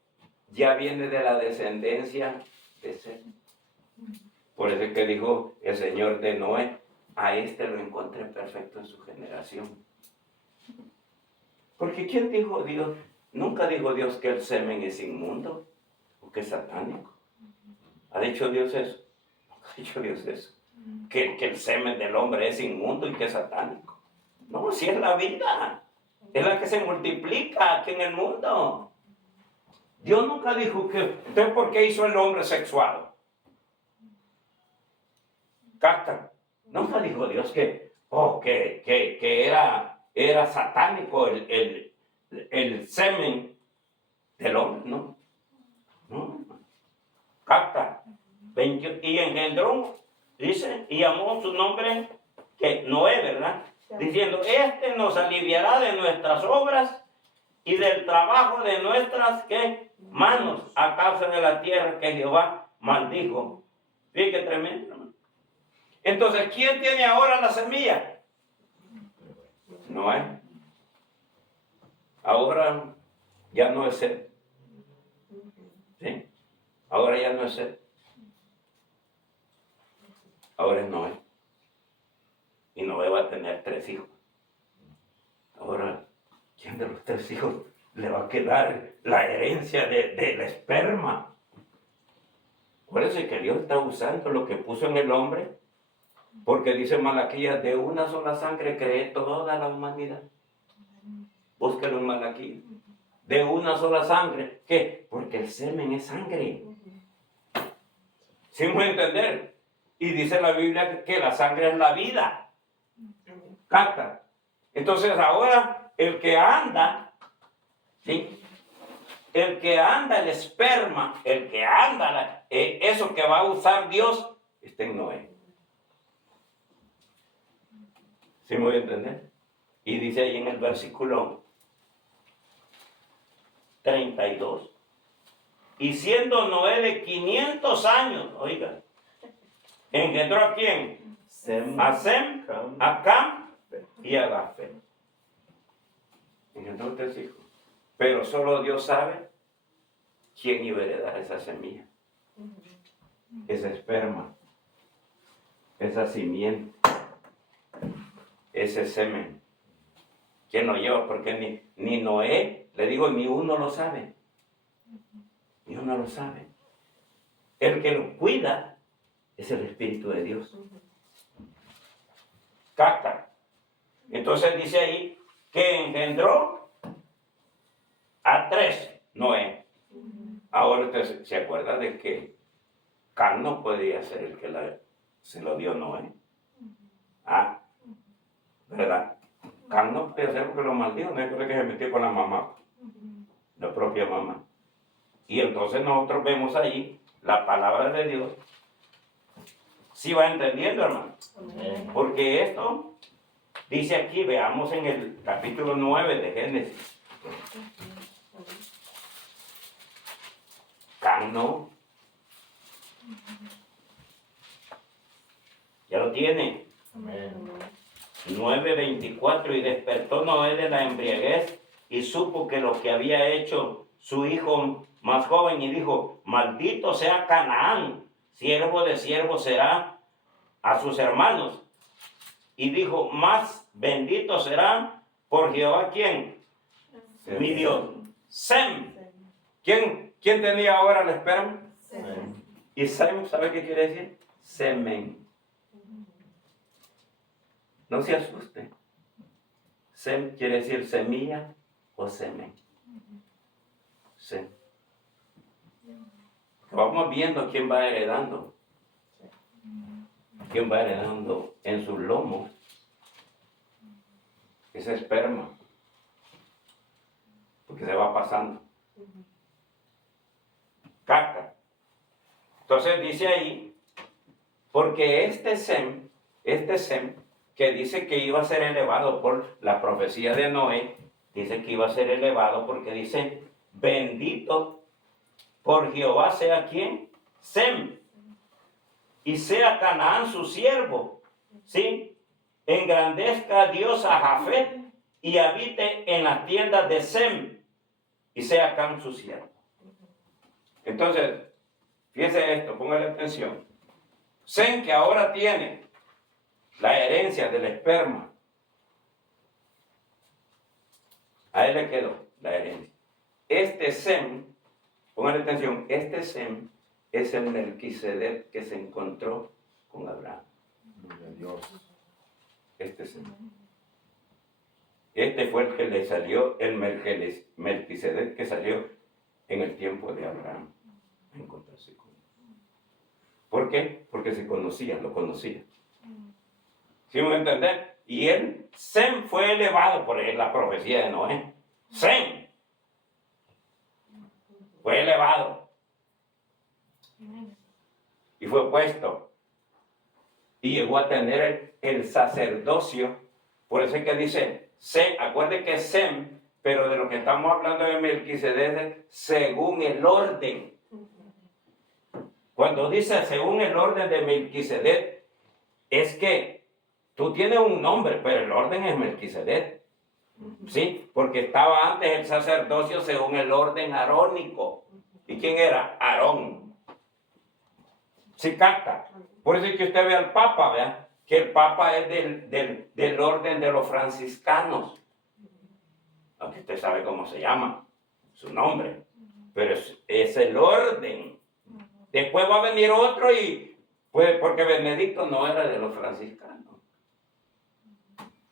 ya viene de la descendencia de Set. Por eso es que dijo el Señor de Noé, a este lo encontré perfecto en su generación. Porque ¿quién dijo Dios? Nunca dijo Dios que el semen es inmundo o que es satánico. ¿Ha dicho Dios eso? Nunca ha dicho Dios eso. Que el semen del hombre es inmundo y que es satánico. No, si es la vida. Es la que se multiplica aquí en el mundo. Dios nunca dijo que... Entonces, ¿por qué hizo el hombre sexuado? Capta. Nunca dijo Dios que era satánico el semen del hombre, ¿no? No. Capta. Y engendró, dice, y llamó su nombre, que Noé, ¿verdad? Diciendo, este nos aliviará de nuestras obras y del trabajo de nuestras, ¿qué? Manos, a causa de la tierra que Jehová maldijo. Fíjate qué tremendo, ¿no? Entonces, ¿quién tiene ahora la semilla? Noé. Ahora ya no es Set. ¿Sí? Ahora ya no es Set. Ahora es Noé. Y Noé va a tener 3 hijos. Ahora, ¿quién de los 3 hijos le va a quedar la herencia del esperma? Acuérdense que Dios está usando lo que puso en el hombre, porque dice Malaquías, de una sola sangre creé toda la humanidad. Búsquelo en Malaquías. De una sola sangre. ¿Qué? Porque el semen es sangre. ¿Sí me voy a entender? Y dice la Biblia que la sangre es la vida. Capta. Entonces ahora el que anda, ¿sí? El que anda el esperma, el que anda eso que va a usar Dios, está en Noé. ¿Sí me voy a entender? Y dice ahí en el versículo 32. Y siendo Noé de 500 años, oiga, ¿engendró a quién? A Sem, a Cam y a Jafet. Engendró 3 hijos. Pero solo Dios sabe quién iba a heredar esa semilla, ese esperma, esa simiente, ese semen. ¿Quién lo lleva? Porque ni Noé, le digo, ni uno lo sabe. Ni uno lo sabe. El que lo cuida es el Espíritu de Dios. Capta. Entonces dice ahí que engendró a 3 Noé. Ahora usted se acuerda de que Can no podía ser el que se lo dio Noé. Ah, ¿verdad? Can no podía ser porque lo maldijo. No es que se metió con la mamá, la propia mamá. Y entonces nosotros vemos ahí la palabra de Dios. ¿Sí va entendiendo, hermano? Porque esto dice aquí, veamos en el capítulo 9 de Génesis. Can no. Ya lo tiene. 9:24. Y despertó Noé de la embriaguez y supo que lo que había hecho su hijo más joven, y dijo, maldito sea Canaán, siervo de siervo será a sus hermanos. Y dijo, más bendito será por Jehová, ¿quién? Mi Dios. Sem. ¿Quién tenía ahora el esperma? Y Sem, ¿sabe qué quiere decir? Semen. No se asuste. Sem quiere decir semilla o semen. Sem. Vamos viendo quién va heredando. Quién va heredando en sus lomos ese esperma. Porque se va pasando. Caca. Entonces dice ahí, porque este Sem, que dice que iba a ser elevado por la profecía de Noé, dice que iba a ser elevado porque dice, bendito por Jehová sea quien, Sem, y sea Canaán su siervo, ¿sí? Engrandezca a Dios a Jafet y habite en las tiendas de Sem, y sea Cam su siervo. Entonces, fíjese esto, póngale atención. Sem, que ahora tiene la herencia del esperma, a él le quedó la herencia. Este Sem, póngale atención, este Sem es el Melquisedec que se encontró con Abraham. Gloria a Dios. Este Sem. Este fue el que le salió, el Melquisedec que salió en el tiempo de Abraham. Encontrarse con él. ¿Por qué? Porque se conocía, lo conocía. ¿Sí me entender? Y él, Sem, fue elevado por la profecía de Noé. Sem fue elevado y fue puesto y llegó a tener el sacerdocio. Por eso es que dice Sem, acuerde que es Sem, pero de lo que estamos hablando de Melquisedec, según el orden. Cuando dice según el orden de Melquisedec, es que tú tienes un nombre, pero el orden es Melquisedec. ¿Sí? Porque estaba antes el sacerdocio según el orden arónico. ¿Y quién era? Aarón. ¿Sí capta? Por eso es que usted ve al Papa, ¿verdad? Que el Papa es del orden de los franciscanos. Aunque usted sabe cómo se llama, su nombre. Pero es el orden. Después va a venir otro y, pues, porque Benedicto no era de los franciscanos.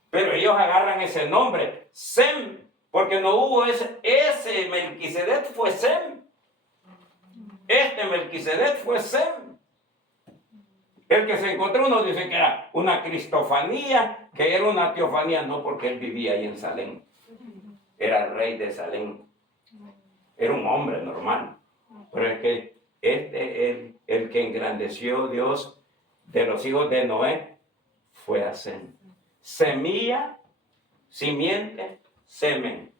Pero ellos agarran ese nombre, Sem, porque no hubo ese Melquisedec fue Sem. Este Melquisedec fue Sem. El que se encontró, uno dice que era una cristofanía, que era una teofanía, no porque él vivía ahí en Salem. Era el rey de Salem. Era un hombre normal. Pero es que el que engrandeció Dios de los hijos de Noé fue a Sem. Semilla, simiente, semen.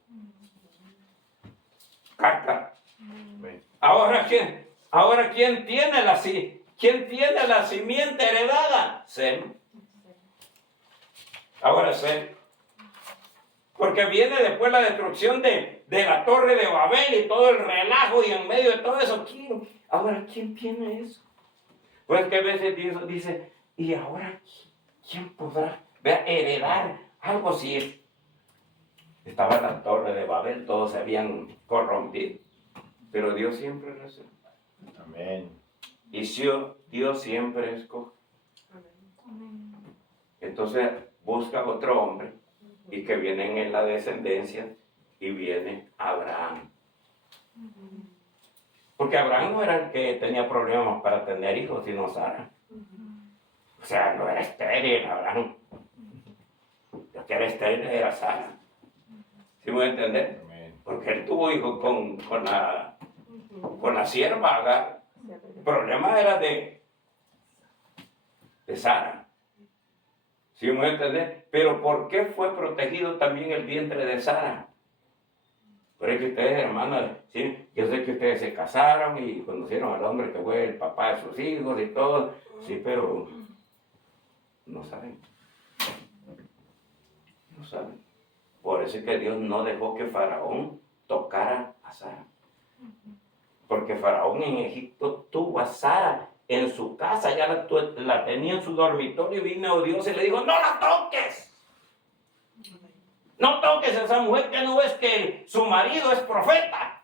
Carta. Ahora quién tiene la simiente heredada? Sem. Ahora Sem. Porque viene después la destrucción de la torre de Babel y todo el relajo y en medio de todo eso. ¿Quién tiene eso? Pues que a veces Dios dice, ¿y ahora quién podrá heredar algo si estaba la torre de Babel, todos se habían corrompido? Pero Dios siempre reserva. Amén. Y Dios siempre escoge. Entonces busca otro hombre y que viene en la descendencia y viene Abraham. Porque Abraham no era el que tenía problemas para tener hijos, sino Sara. O sea, no era estéril Abraham. Lo que era estéril era Sara. ¿Sí me voy a entender? Amén. Porque él tuvo hijos con la sierva Agar. El problema era de Sara. ¿Sí me voy a entender? Pero ¿por qué fue protegido también el vientre de Sara? Por eso que ustedes, hermanos, ¿sí? Yo sé que ustedes se casaron y conocieron al hombre que fue el papá de sus hijos y todo. Sí, pero no saben. No saben. Por eso es que Dios no dejó que Faraón tocara a Sara. Porque Faraón en Egipto tuvo a Sara en su casa, ya la tenía en su dormitorio, y vino Dios y le dijo, no la toques. No toques a esa mujer, que no ves que su marido es profeta.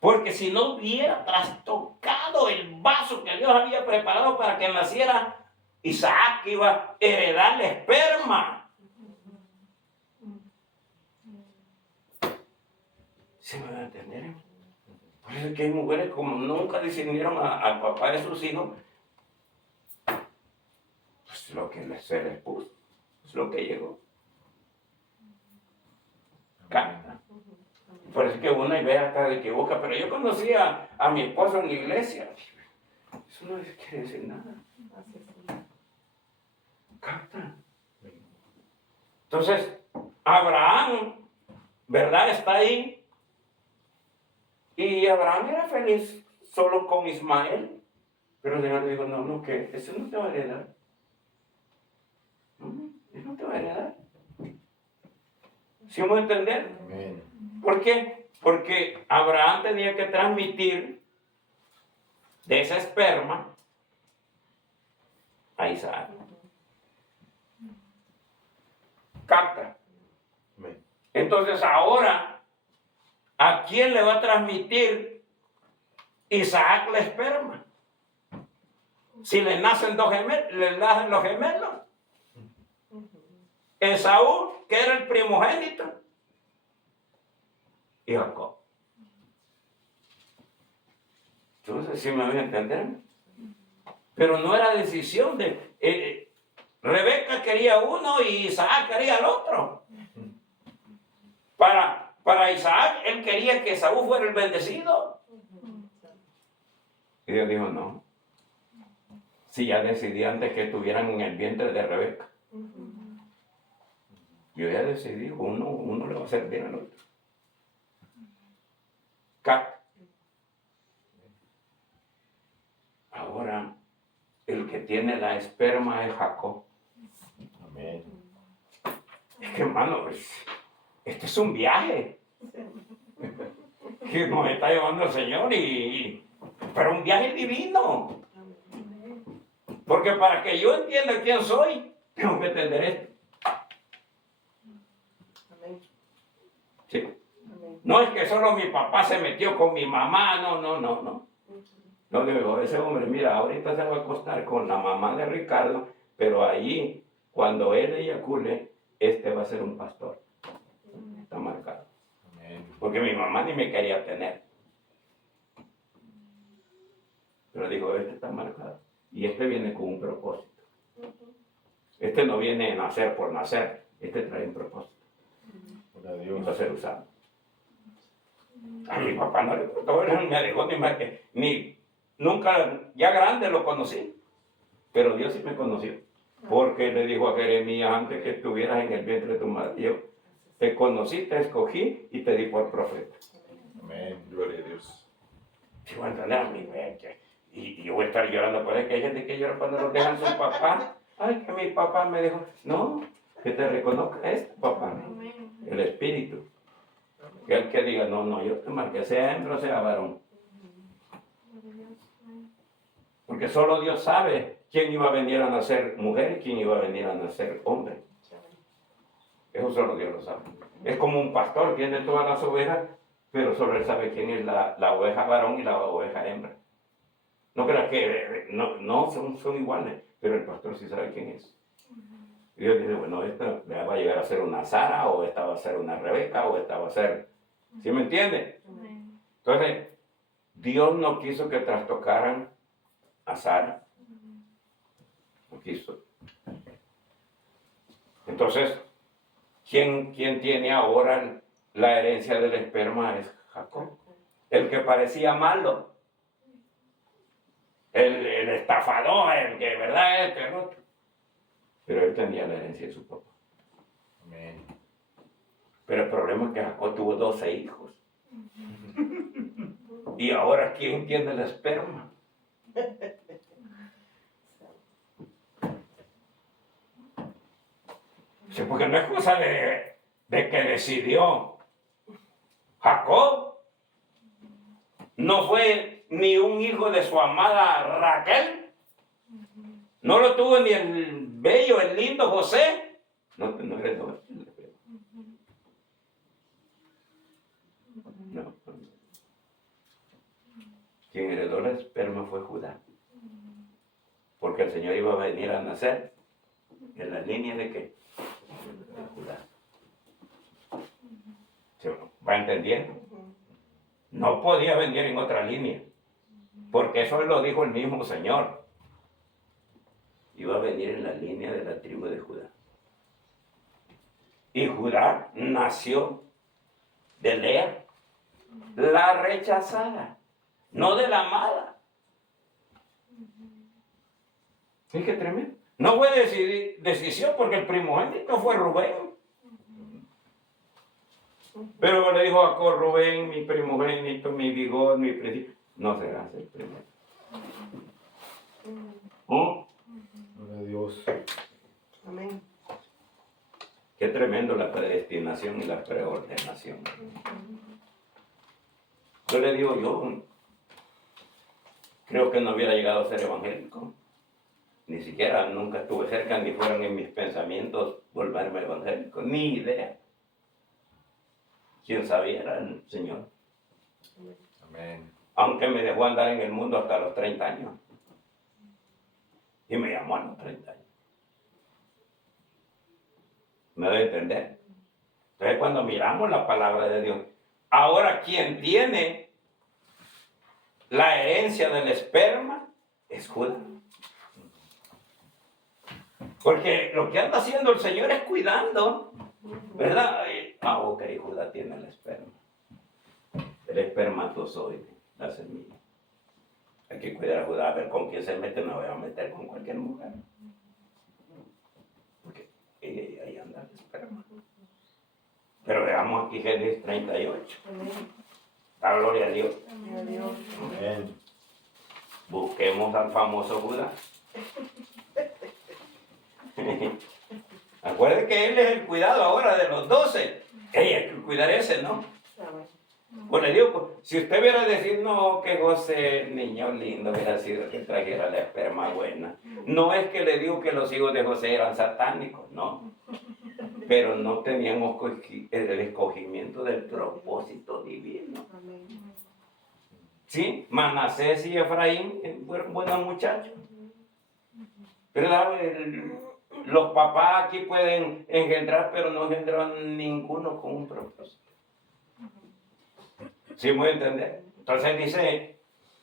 Porque si no hubiera trastocado el vaso que Dios había preparado para que naciera Isaac, que iba a heredar el esperma. ¿Se me va a entender? Por eso es que hay mujeres como nunca discernieron al papá de sus hijos, pues lo que se les puso, es lo que llegó. Carta. Parece que una idea hasta de equivoca, pero yo conocía a mi esposo en la iglesia. Eso no quiere decir nada. ¿Capta? Entonces, Abraham, ¿verdad? Está ahí. Y Abraham era feliz solo con Ismael. Pero el Señor le dijo, no, que ese no te va a heredar. No, ese no te va a heredar. ¿Sí vamos a entender? Amén. ¿Por qué? Porque Abraham tenía que transmitir de esa esperma a Isaac. ¿Capta? Amén. Entonces ahora, ¿a quién le va a transmitir Isaac la esperma? Si le nacen los gemelos. Esaú, que era el primogénito, y Jacob. Entonces, ¿sí me voy a entender? Pero no era decisión de... Rebeca quería uno y Isaac quería el otro. Para Isaac, él quería que Esaú fuera el bendecido. Y Dios dijo, no. Si ya decidí antes que estuvieran en el vientre de Rebeca. Yo ya decidí, uno le va a servir al otro. Ahora, el que tiene la esperma es Jacob. Amén. Es que, hermano, este es un viaje que nos está llevando el Señor, pero un viaje divino. Porque para que yo entienda quién soy, tengo que entender esto. Sí. No es que solo mi papá se metió con mi mamá, no. No digo, ese hombre, mira, ahorita se va a acostar con la mamá de Ricardo, pero allí, cuando él eyacule, este va a ser un pastor. Está marcado. Amén. Porque mi mamá ni me quería tener. Pero digo, este está marcado. Y este viene con un propósito. Este no viene a nacer por nacer. Este trae un propósito. Gloria a Y Dios. va a ser usado. A mi papá no le importó, él me dejó nunca, ya grande lo conocí. Pero Dios sí me conoció. Porque le dijo a Jeremías, antes que estuvieras en el vientre de tu madre, yo te conocí, te escogí y te di por profeta. Amén. Gloria a Dios. Si voy a entender a mi mente. Y yo voy a estar llorando por eso, que hay gente que llora cuando los dejan su papá. Ay, que mi papá me dijo, no, que te reconozca este papá, el espíritu. Que el que diga, no, yo te marqué, sea hembra o sea varón. Porque solo Dios sabe quién iba a venir a nacer mujer y quién iba a venir a nacer hombre. Eso solo Dios lo sabe. Es como un pastor, tiene todas las ovejas, pero solo él sabe quién es la oveja varón y la oveja hembra. No creas que no son iguales, pero el pastor sí sabe quién es. Y Dios dice, bueno, esta va a llegar a ser una Sara, o esta va a ser una Rebeca, o esta va a ser... ¿Sí me entiende? Entonces, Dios no quiso que trastocaran a Sara. No quiso. Entonces, ¿quién tiene ahora la herencia del esperma? Es Jacob. El que parecía malo. El estafador, el que, ¿verdad? El otro. Pero él tenía la herencia de su papá. Amén. Pero el problema es que Jacob tuvo 12 hijos. Y ahora, ¿quién tiene el esperma? Sí, porque no es cosa de que decidió. Jacob no fue ni un hijo de su amada Raquel. No lo tuvo ni el bello, el lindo José. No heredó. No. Quien heredó el esperma fue Judá. Porque el Señor iba a venir a nacer en la línea de ¿qué? De Judá. ¿Se va entendiendo? No podía venir en otra línea. Porque eso lo dijo el mismo Señor. Iba a venir en la línea de la tribu de Judá. Y Judá nació de Lea, la rechazada, no de la amada. ¿Sí que tremendo? No fue decisión porque el primogénito fue Rubén. Pero le dijo a Jacob, Rubén, mi primogénito, mi vigor, mi principio, no serás el primero. Gloria a Dios. Amén. Qué tremendo la predestinación y la preordenación. Yo le digo, yo creo que no hubiera llegado a ser evangélico. Ni siquiera nunca estuve cerca, ni fueron en mis pensamientos volverme evangélico. Ni idea. Quién sabía era el Señor. Amén. Aunque me dejó andar en el mundo hasta los 30 años. Y me llamó a los 30 años. ¿Me doy a entender? Entonces cuando miramos la palabra de Dios, ahora quien tiene la herencia del esperma es Judas. Porque lo que anda haciendo el Señor es cuidando, ¿verdad? Ok, Judas tiene el esperma. El espermatozoide, la semilla. Hay que cuidar a Judas, a ver con quién se mete, no voy a meter con cualquier mujer. Porque ahí anda el esperma. Pero veamos aquí Génesis 38. La gloria a Dios. Amén. Busquemos al famoso Judas. Acuérdense que él es el cuidado ahora de los 12. Hay que cuidar ese, ¿no? Pues le digo, pues, si usted hubiera decir, no, que José, niño lindo, hubiera sido que trajera la esperma buena. No es que le digo que los hijos de José eran satánicos, no. Pero no tenían el escogimiento del propósito divino. ¿Sí? Manasés y Efraín fueron buenos muchachos. ¿Verdad? Los papás aquí pueden engendrar, pero no engendraron ninguno con un propósito. ¿Sí me voy a entender? Entonces dice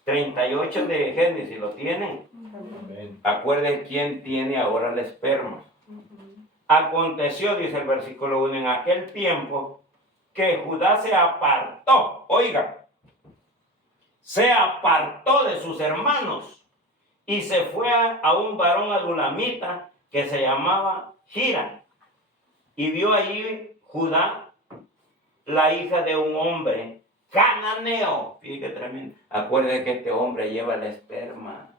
38 de Génesis, ¿lo tienen? Amén. Acuérdense quién tiene ahora el esperma. Aconteció, dice el versículo 1, en aquel tiempo que Judá se apartó, oiga, se apartó de sus hermanos y se fue a un varón adulamita que se llamaba Gira. Y vio allí Judá la hija de un hombre cananeo. Fíjate que tremendo. Acuérdate que este hombre lleva el esperma.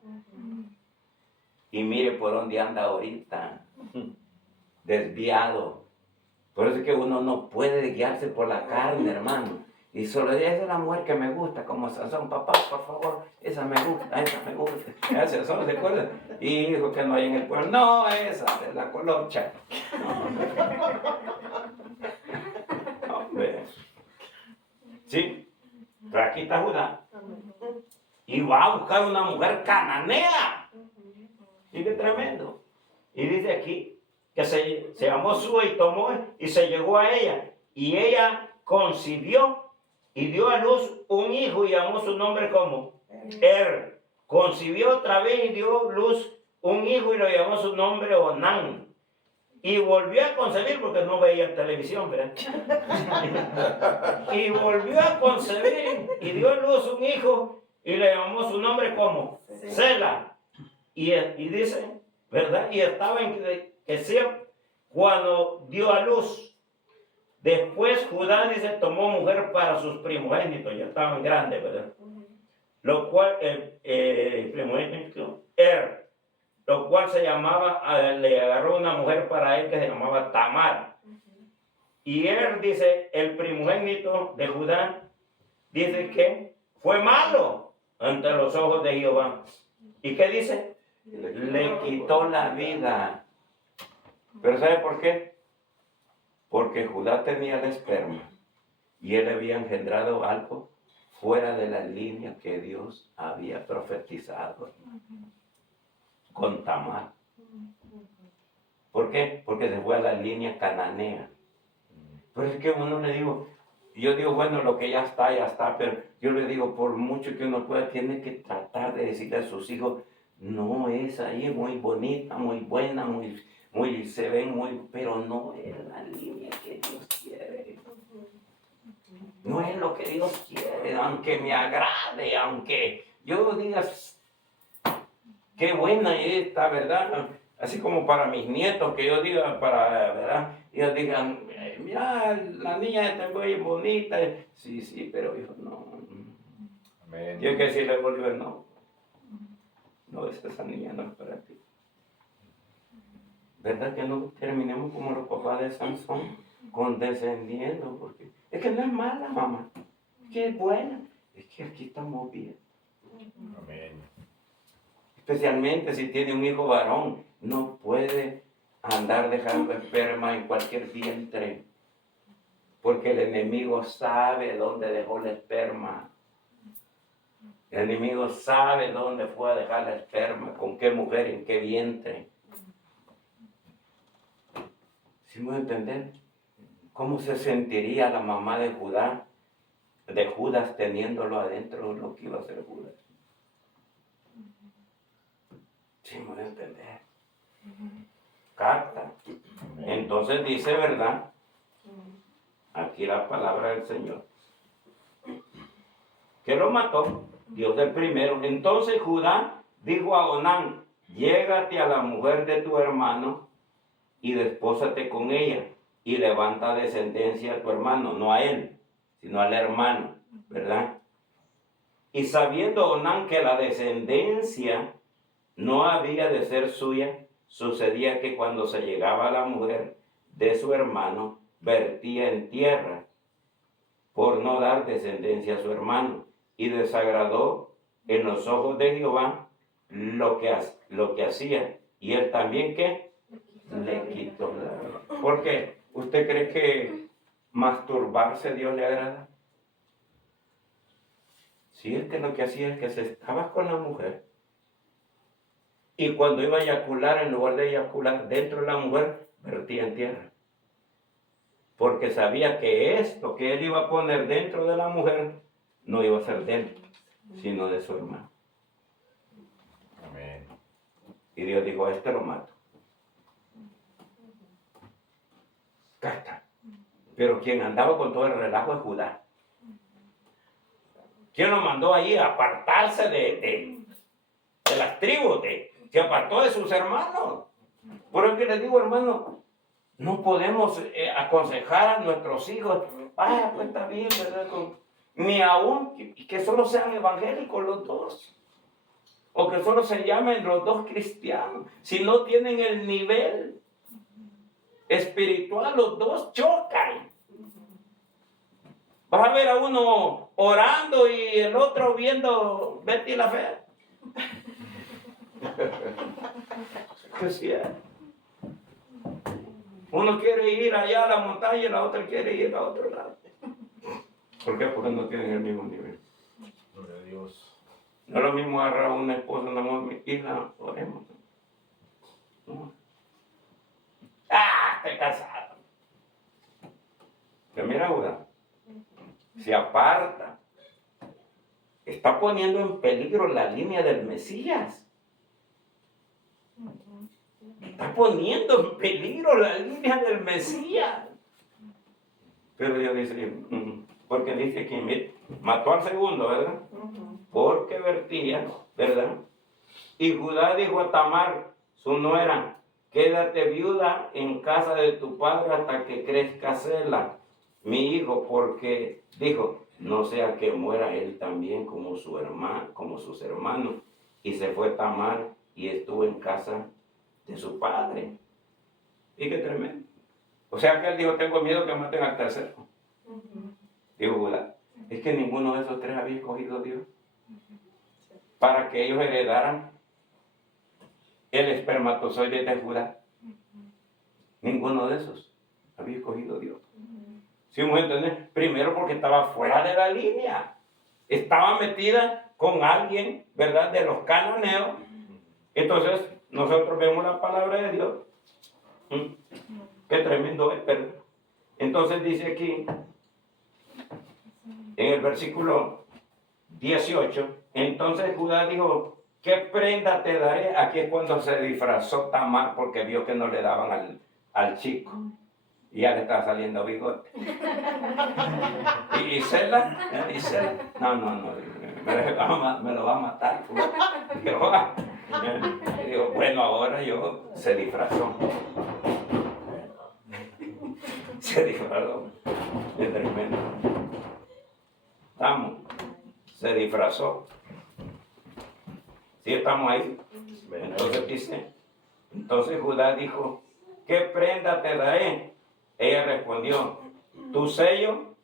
Y mire por dónde anda ahorita. Desviado. Por eso es que uno no puede guiarse por la carne, hermano. Y solo esa es la mujer que me gusta, como Sansón, papá, por favor, esa me gusta, esa me gusta. Ya Sansón se acuerda. Y dijo que no hay en el pueblo. No, esa es la colocha. No. Hombre. Sí, pero aquí está Judá. Y va a buscar una mujer cananea. ¿Sí qué tremendo? Y dice aquí que se llamó Sua y tomó y se llegó a ella. Y ella concibió y dio a luz un hijo y llamó su nombre como Concibió otra vez y dio luz un hijo y lo llamó su nombre Onán. Y volvió a concebir porque no veía televisión, ¿verdad? Y volvió a concebir y dio a luz un hijo y le llamó su nombre como Sela. Y dice, ¿verdad? Y estaba en que sea cuando dio a luz. Después Judá, dice, tomó mujer para sus primogénitos, ya estaban grandes, ¿verdad? Lo cual, primogénito, lo cual se llamaba, le agarró una mujer para él que se llamaba Tamar. Y dice, el primogénito de Judá, dice que fue malo ante los ojos de Jehová. ¿Y qué dice? Le quitó la vida. ¿Pero sabe por qué? Porque Judá tenía el esperma y él había engendrado algo fuera de la línea que Dios había profetizado con Tamar. ¿Por qué? Porque se fue a la línea cananea. Pero es que uno le digo, yo digo, bueno, lo que ya está, pero yo le digo, por mucho que uno pueda, tiene que tratar de decirle a sus hijos, no es ahí muy bonita, muy buena, muy se ven muy, pero no es la línea que Dios quiere. No es lo que Dios quiere, aunque me agrade, aunque yo diga, qué buena es esta, ¿verdad? Así como para mis nietos, que yo diga, para, ¿verdad? Ellos digan, mira, la niña está muy bonita. Sí, sí, pero hijo, no. Amén. Tiene que decirle a Bolívar, no. No, esa niña no es para ti. ¿Verdad que no terminemos como los papás de Sansón, condescendiendo? Porque es que no es mala, mamá. Es que es buena. Es que aquí estamos bien. Amén. Especialmente si tiene un hijo varón, no puede andar dejando esperma en cualquier vientre, porque el enemigo sabe dónde dejó la esperma. El enemigo sabe dónde fue a dejar la esperma, con qué mujer, en qué vientre. ¿Sí me voy a entender? ¿Cómo se sentiría la mamá de Judas teniéndolo adentro de lo que iba a ser Judas? ¿Sí me voy a entender? Capta. Entonces dice, ¿verdad? Aquí la palabra del Señor. Que lo mató, Dios del primero. Entonces Judá dijo a Onán, llégate a la mujer de tu hermano y despósate con ella y levanta descendencia a tu hermano, no a él, sino al hermano, ¿verdad? Y sabiendo Onán que la descendencia no había de ser suya, sucedía que cuando se llegaba a la mujer de su hermano, vertía en tierra por no dar descendencia a su hermano, y desagradó en los ojos de Jehová lo que hacía, y él también, ¿qué? Le quitó la... ¿Por qué? ¿Usted cree que masturbarse a Dios le agrada? Si es que lo que hacía es que se estaba con la mujer, y cuando iba a eyacular, en lugar de eyacular dentro de la mujer, vertía en tierra. Porque sabía que esto que él iba a poner dentro de la mujer no iba a ser de él, sino de su hermano. Amén. Y Dios dijo, a este lo mato. Casta. Pero quien andaba con todo el relajo es Judá. ¿Quién lo mandó ahí a apartarse de las tribus? Se apartó de sus hermanos. Por eso que les digo, hermano, no podemos aconsejar a nuestros hijos, pues está bien, ¿verdad? Ni aún que solo sean evangélicos los dos, o que solo se llamen los dos cristianos. Si no tienen el nivel espiritual, los dos chocan. Vas a ver a uno orando y el otro viendo Betty la Fea. Que sí es. Uno quiere ir allá a la montaña y la otra quiere ir a otro lado. ¿Por qué? Porque no tienen el mismo nivel. Gloria a Dios. No es lo mismo agarrar a una esposa, una mujer, hija, oremos. No. Estoy casado. Pero mira, Judá, se aparta. Está poniendo en peligro la línea del Mesías. Está poniendo en peligro la línea del Mesías. Pero Dios dice, porque dice que mató al segundo, ¿verdad? Porque vertía, ¿verdad? Y Judá dijo a Tamar, su nuera, quédate viuda en casa de tu padre hasta que crezca Sela, mi hijo, porque dijo, no sea que muera él también como su hermano, como sus hermanos. Y se fue Tamar y estuvo en casa de su padre. Y qué tremendo. O sea que él dijo, tengo miedo que maten al tercero. Digo, Judá, es que ninguno de esos tres había escogido a Dios para que ellos heredaran el espermatozoide de Judá. Ninguno de esos había escogido a Dios. ¿Sí me entienden? Primero porque estaba fuera de la línea. Estaba metida con alguien, ¿verdad? De los cananeos. Entonces, nosotros vemos la palabra de Dios. Qué tremendo es, ¿verdad? Entonces dice aquí, en el versículo 18, entonces Judá dijo, ¿qué prenda te daré? Aquí es cuando se disfrazó Tamar porque vio que no le daban al chico. Y ya le está saliendo bigote. ¿Y Isela? No, me lo va a matar. Digo, bueno, ahora se disfrazó. Se disfrazó. Es tremendo. Estamos. Se disfrazó. ¿Sí estamos ahí? Entonces dice, entonces Judá dijo, ¿qué prenda te daré? Ella respondió, tu sello,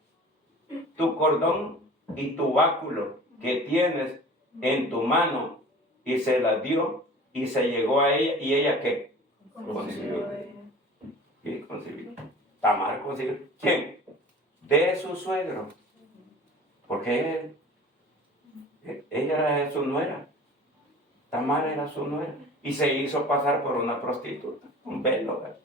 tu cordón y tu báculo que tienes en tu mano. Y se la dio y se llegó a ella. ¿Y ella qué? Concibió. ¿Sí? Concibió. Tamar concibió. ¿Quién? De su suegro. Porque ella era su nuera. Tamar era su nuera. Y se hizo pasar por una prostituta. Un velo, ¿verdad?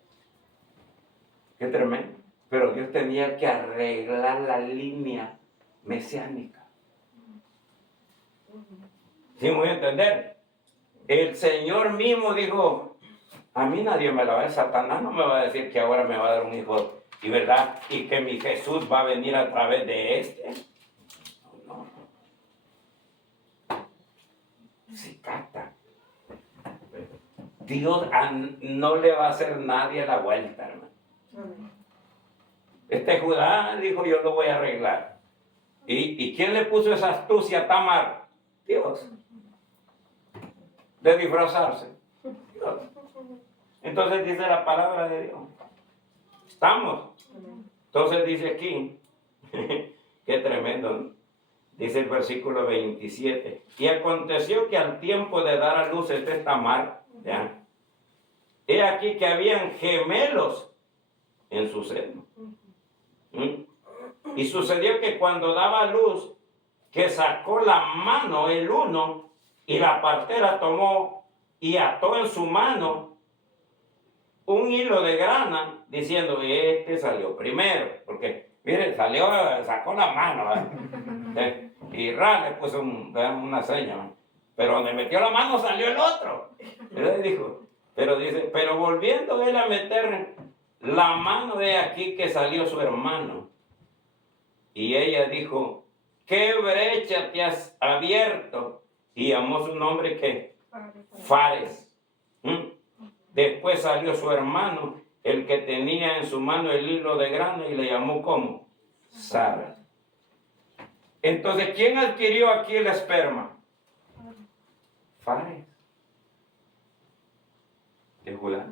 Qué tremendo. Pero Dios tenía que arreglar la línea mesiánica. ¿Sí me voy a entender? El Señor mismo dijo, a mí nadie me la va a dar, Satanás no me va a decir que ahora me va a dar un hijo, y verdad, y que mi Jesús va a venir a través de este. No. Sí, capta. Dios no le va a hacer nadie la vuelta, hermano. Este Judá dijo, yo lo voy a arreglar. ¿Y quién le puso esa astucia a Tamar? Dios. De disfrazarse. Dios. Entonces dice la palabra de Dios. ¿Estamos? Entonces dice aquí, qué tremendo, ¿no? Dice el versículo 27. Y aconteció que al tiempo de dar a luz este Tamar, ¿ya? He aquí que habían gemelos en su seno. Y sucedió que cuando daba luz, que sacó la mano el uno, y la partera tomó y ató en su mano un hilo de grana, diciendo, este salió primero, porque, mire, sacó la mano, y le puso una seña, pero donde metió la mano salió el otro. Entonces dijo, pero volviendo él a meter la mano de aquí que salió su hermano. Y ella dijo, ¿qué brecha te has abierto? Y llamó su nombre, ¿qué? Fares. Después salió su hermano, el que tenía en su mano el hilo de grano, y le llamó ¿cómo? Sara. Entonces, ¿quién adquirió aquí el esperma? Fares. De Judá.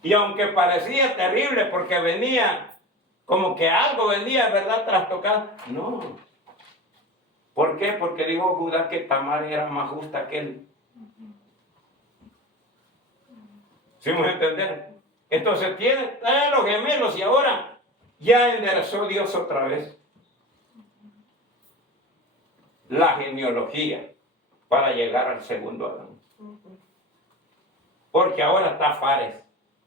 Y aunque parecía terrible porque venía, como que algo venía, ¿verdad?, trastocado. No. ¿Por qué? Porque dijo Judá que Tamar era más justa que él. ¿Sí me entender? Entonces trae los gemelos y ahora ya enderezó Dios otra vez la genealogía para llegar al segundo Adán. Porque ahora está Fares.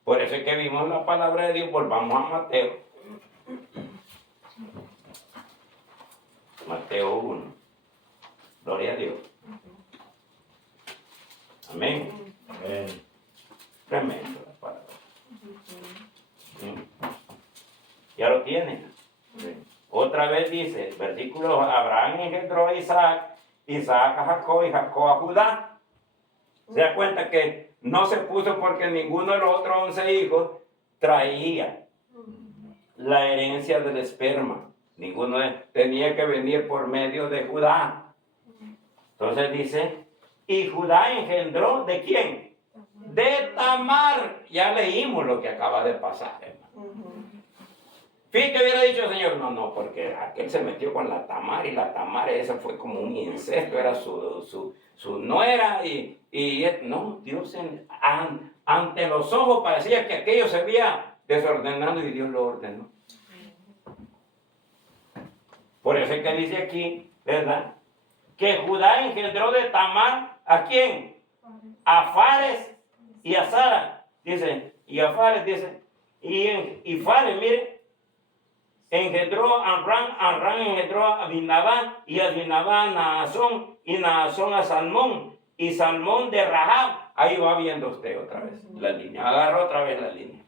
Por eso es que vimos la palabra de Dios. Volvamos a Mateo. Mateo 1. Gloria a Dios. Amén. Amén. Tremendo la palabra. Ya lo tienen. Otra vez dice, el versículo, Abraham engendró a Isaac, Isaac a Jacob y Jacob a Judá. Se da cuenta que no se puso porque ninguno de los otros 11 hijos traía la herencia del esperma. Ninguno tenía que venir por medio de Judá. Entonces dice, y Judá engendró ¿de quién? De Tamar. Ya leímos lo que acaba de pasar, hermano. Fíjate que hubiera dicho el Señor, no, porque aquel se metió con la Tamar, y la Tamar esa fue como un incesto, era su nuera, y no, Dios ante los ojos parecía que aquello se había desordenado y Dios lo ordenó. Por eso es que dice aquí, ¿verdad?, que Judá engendró de Tamar, ¿a quién? A Fares y a Sara. Dice, y a Fares, dice, y Fares, mire, engendró a Amram engendró a Abinadab, y Abinadab a Naasón, y Naasón a Salmón, y Salmón de Rahab. Ahí va viendo usted otra vez la línea, agarra otra vez la línea.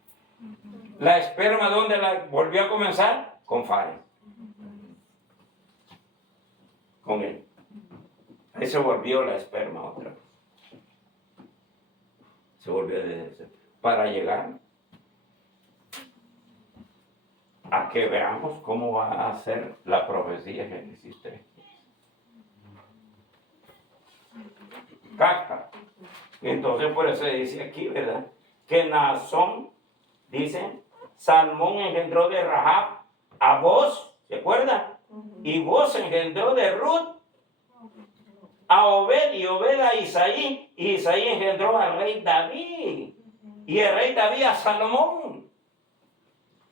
La esperma, ¿dónde la volvió a comenzar? Con Fares. Con él. Ahí se volvió la esperma otra vez. Se volvió para llegar a que veamos cómo va a ser la profecía en Génesis 3. Capta. Entonces por eso dice aquí, ¿verdad? Que Naasón, dice, Salmón engendró de Rahab a Boz, ¿se acuerda? Y Boz engendró de Ruth a Obed, y Obed a Isaí, y Isaí engendró al rey David, y el rey David a Salomón.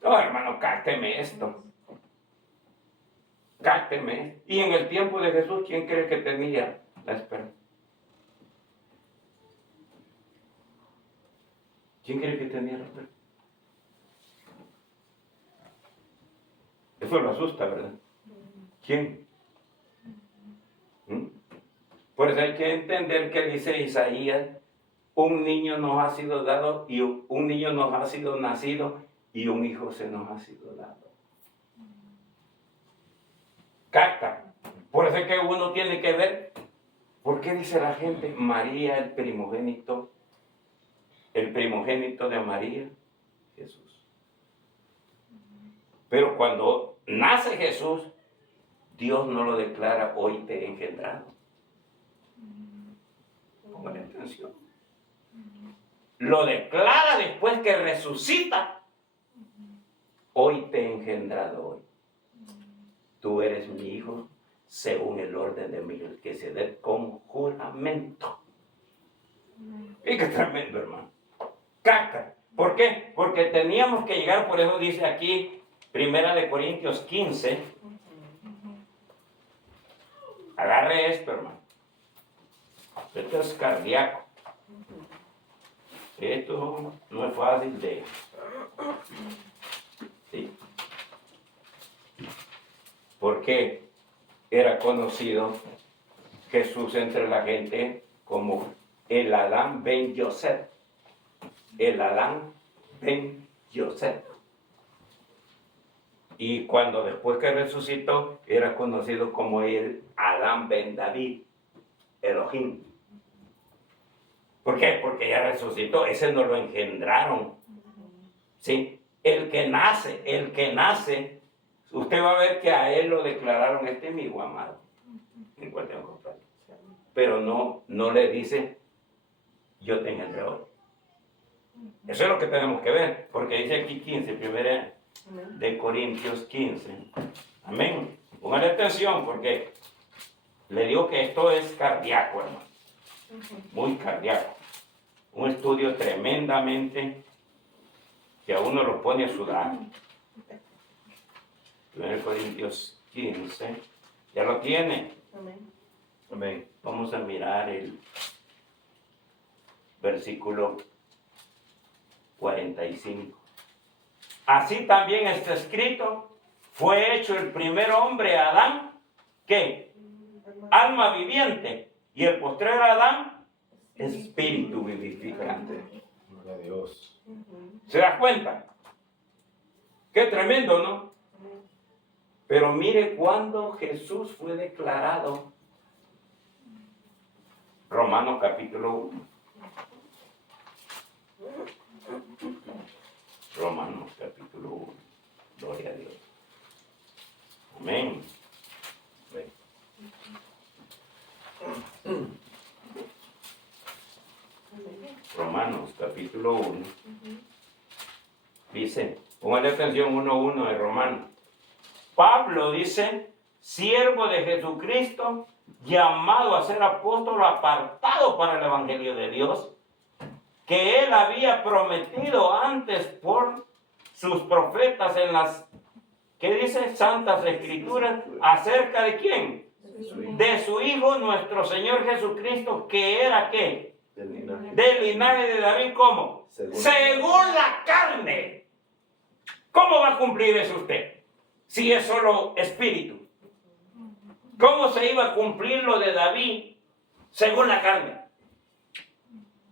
No, hermano, cácteme esto. Cácteme. Y en el tiempo de Jesús, ¿quién cree que tenía la esperanza? ¿Quién cree que tenía la esperanza? Eso lo asusta, ¿verdad? ¿Quién? Por eso hay que entender que dice Isaías, un niño nos ha sido dado y un niño nos ha sido nacido y un hijo se nos ha sido dado. Capta. Por eso es que uno tiene que ver, ¿por qué dice la gente María el primogénito de María? Jesús. Pero cuando nace Jesús, Dios no lo declara, hoy te he engendrado. Pongan atención. Lo declara después que resucita. Hoy te he engendrado hoy. Tú eres mi hijo según el orden de Melquisedec con juramento. Y qué tremendo, hermano. Caca. ¿Por qué? Porque teníamos que llegar, por eso dice aquí, 1 Corintios 15. Agarre esto, hermano. Esto es cardíaco. Esto no es fácil de... ¿Sí? Porque era conocido Jesús entre la gente como el Adán ben Yosef. El Adán ben Yosef. Y cuando después que resucitó, era conocido como el Adán ben David, Elohim. ¿Por qué? Porque ya resucitó, ese no lo engendraron. ¿Sí? El que nace, usted va a ver que a él lo declararon, este es mi hijo amado, en cual tengo que compartir. Pero no le dice, yo te engendré hoy. Eso es lo que tenemos que ver, porque dice aquí 15, 1 Corintios 15. Amén. Póngale atención, porque le digo que esto es cardíaco, hermano. Muy cardíaco. Un estudio tremendamente que a uno lo pone a sudar. 1 Corintios 15. ¿Ya lo tiene? Amén. Vamos a mirar el versículo 45. Así también está escrito, fue hecho el primer hombre, Adán, ¿qué? Alma viviente. Y el postrer Adán, espíritu vivificante. Gloria a Dios. ¿Se da cuenta? Qué tremendo, ¿no? Pero mire cuando Jesús fue declarado. Romanos capítulo 1. Romanos capítulo 1. Gloria a Dios. Amén. Romanos capítulo 1. Dice, póngale atención 1:1 de Romanos. Pablo dice, siervo de Jesucristo, llamado a ser apóstol, apartado para el evangelio de Dios, que él había prometido antes por sus profetas en las, ¿qué dice? Santas Escrituras, ¿acerca de quién? De su Hijo, nuestro Señor Jesucristo, que era, ¿qué? Del linaje de David, ¿cómo? Según la carne. ¿Cómo va a cumplir eso usted? Si es solo espíritu. ¿Cómo se iba a cumplir lo de David según la carne?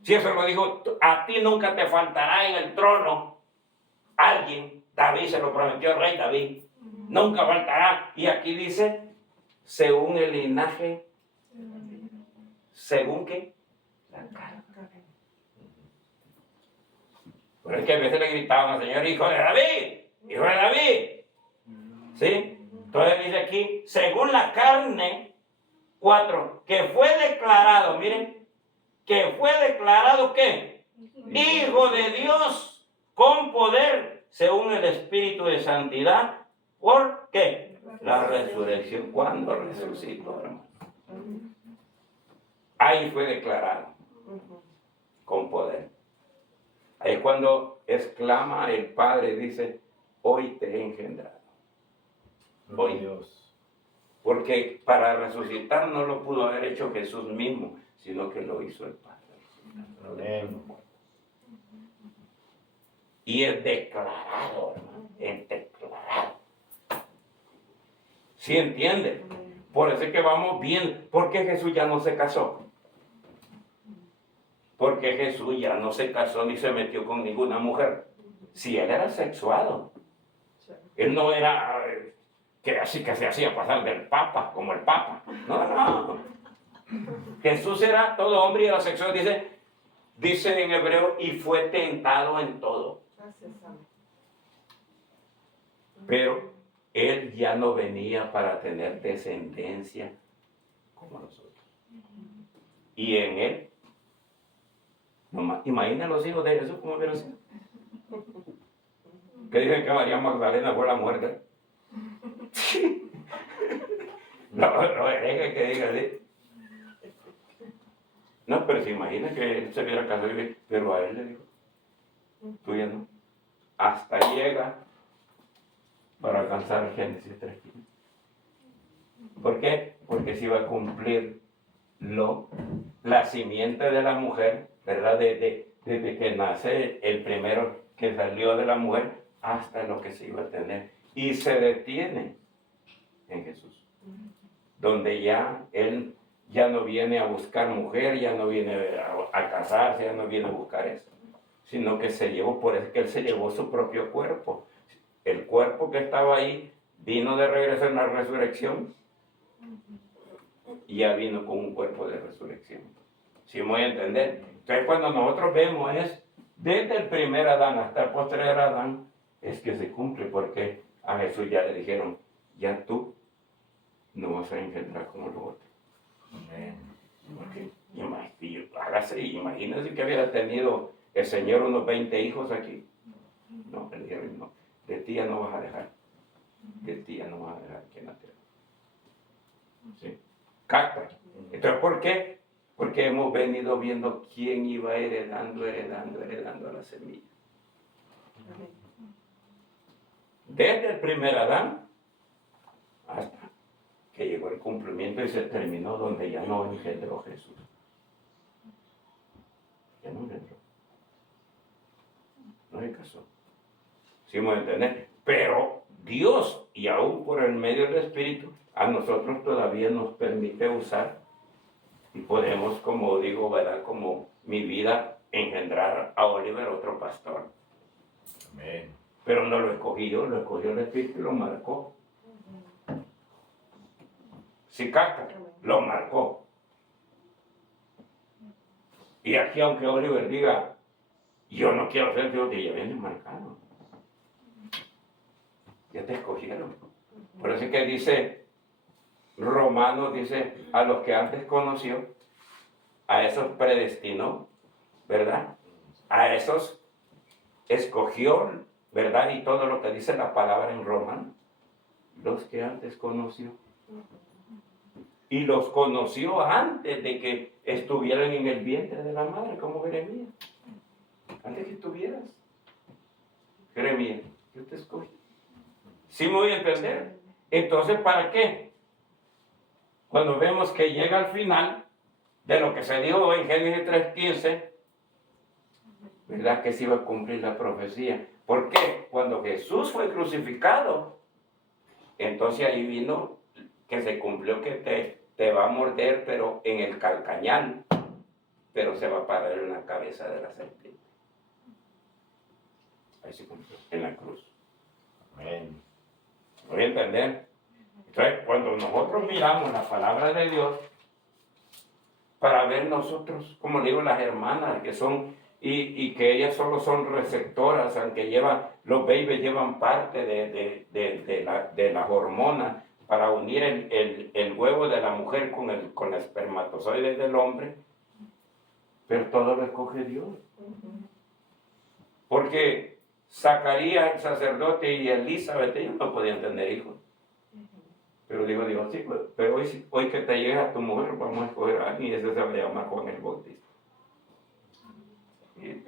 Si eso lo dijo, a ti nunca te faltará en el trono alguien, David se lo prometió el rey David, nunca faltará. Y aquí dice, según el linaje, ¿según qué? La carne. Pero es que a veces le gritaban al Señor, hijo de David, hijo de David. ¿Sí? Entonces dice aquí, según la carne, 4, que fue declarado, miren, que fue declarado, ¿qué? Hijo de Dios con poder, según el Espíritu de Santidad. ¿Por qué? La resurrección. ¿Cuándo resucitó, hermano? Ahí fue declarado con poder. Ahí es cuando exclama el Padre, dice, hoy te he engendrado. Gloria a Dios. Porque para resucitar no lo pudo haber hecho Jesús mismo, sino que lo hizo el Padre. Amén. Y es declarado, hermano, es declarado. ¿Sí entiende? Por eso es que vamos bien. ¿Por qué Jesús ya no se casó? Porque Jesús ya no se casó ni se metió con ninguna mujer. Si él era sexuado. Él no era que así que se hacía pasar del Papa, como el Papa. No, no. Jesús era todo hombre y era sexual. Dice en hebreo, y fue tentado en todo. Pero él ya no venía para tener descendencia como nosotros. Y en él, imaginen los hijos de Jesús como hubieran sido. Que dicen que María Magdalena fue la muerte. No herejes que digan así. No, pero se imagina que él se hubiera casado, pero a él le dijo, tú ya no. Hasta ahí llega para alcanzar Génesis 3:15. ¿Por qué? Porque se iba a cumplir la simiente de la mujer, ¿verdad? Desde que nace el primero que salió de la mujer hasta lo que se iba a tener. Y se detiene en Jesús. Donde ya él ya no viene a buscar mujer, ya no viene a casarse, ya no viene a buscar eso. Sino que se llevó, por eso que él se llevó su propio cuerpo. El cuerpo que estaba ahí vino de regreso en la resurrección y ya vino con un cuerpo de resurrección. ¿Sí me voy a entender? Entonces cuando nosotros vemos es, desde el primer Adán hasta el postrer Adán, es que se cumple porque a Jesús ya le dijeron, ya tú no vas a engendrar como los otros. Amén. Porque imagínense que hubiera tenido el Señor unos 20 hijos aquí. No, le dijeron, no, de ti ya no vas a dejar. De ti ya no vas a dejar que naciera. ¿Sí? Capta. Entonces, ¿por qué? Porque hemos venido viendo quién iba heredando a la semilla. Desde el primer Adán hasta que llegó el cumplimiento y se terminó donde ya no engendró Jesús. Ya no engendró. No se casó. ¿Sí me entender? Pero Dios, y aún por el medio del Espíritu, a nosotros todavía nos permite usar y podemos, como digo, ¿verdad? Como mi vida, engendrar a Oliver, otro pastor. Amén. Pero no lo escogí yo, lo escogió el Espíritu y lo marcó. Si capta, lo marcó. Y aquí, aunque Oliver diga, yo no quiero ser Dios, ya viene marcado. Ya te escogieron. Por eso es que dice, Romanos dice, a los que antes conoció, a esos predestinó, ¿verdad? A esos escogió, ¿verdad? Y todo lo que dice la palabra en Romanos, los que antes conoció. Y los conoció antes de que estuvieran en el vientre de la madre, como Jeremías. Antes que estuvieras. Jeremías, yo te escogí. ¿Sí me voy a entender? Entonces, ¿para qué? Cuando vemos que llega al final de lo que se dijo en Génesis 3:15, ¿verdad? Que se iba a cumplir la profecía. ¿Por qué? Cuando Jesús fue crucificado, entonces ahí vino que se cumplió que te va a morder, pero en el calcañal, pero se va a parar en la cabeza de la serpiente. Ahí se cumplió, en la cruz. Amén. ¿Voy a entender? Entonces, cuando nosotros miramos la palabra de Dios, para ver nosotros, como digo, las hermanas que son, y que ellas solo son receptoras, aunque los babies llevan parte de las hormonas para unir el huevo de la mujer con el espermatozoide del hombre, pero todo lo escoge Dios. Porque Zacarías, el sacerdote, y Elizabeth, ellos no podían tener hijos. Pero digo Dios, sí, pero hoy que te llega a tu mujer, vamos a escoger a alguien y ese se va a llamar Juan el Bautista. Y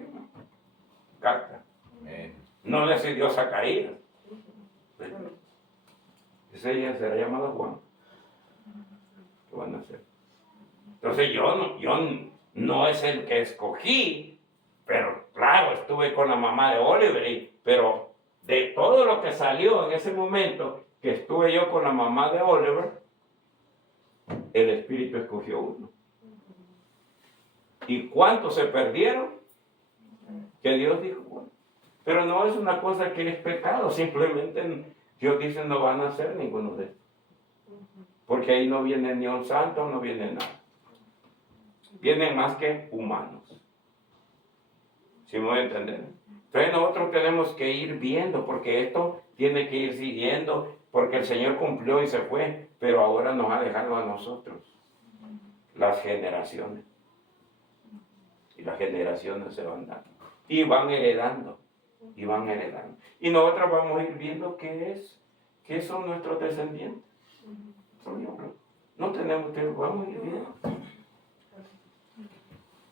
capta. Amén. No decidió Zacarías. Ese ya será llamado Juan. ¿Qué van a hacer? Entonces yo no es el que escogí, pero claro, estuve con la mamá de Oliver, pero de todo lo que salió en ese momento que estuve yo con la mamá de Oliver, el Espíritu escogió uno. ¿Y cuántos se perdieron? Que Dios dijo, bueno, pero no es una cosa que es pecado, simplemente Dios dice no van a ser ninguno de ellos. Porque ahí no viene ni un santo, no viene nada. Vienen más que humanos. ¿Sí me voy a entender? Entonces nosotros tenemos que ir viendo, porque esto tiene que ir siguiendo, porque el Señor cumplió y se fue, pero ahora nos ha dejado a nosotros, las generaciones. Y las generaciones se van dando. Y van heredando. Y van heredando. Y nosotros vamos a ir viendo qué son nuestros descendientes. No tenemos que, vamos a ir viendo.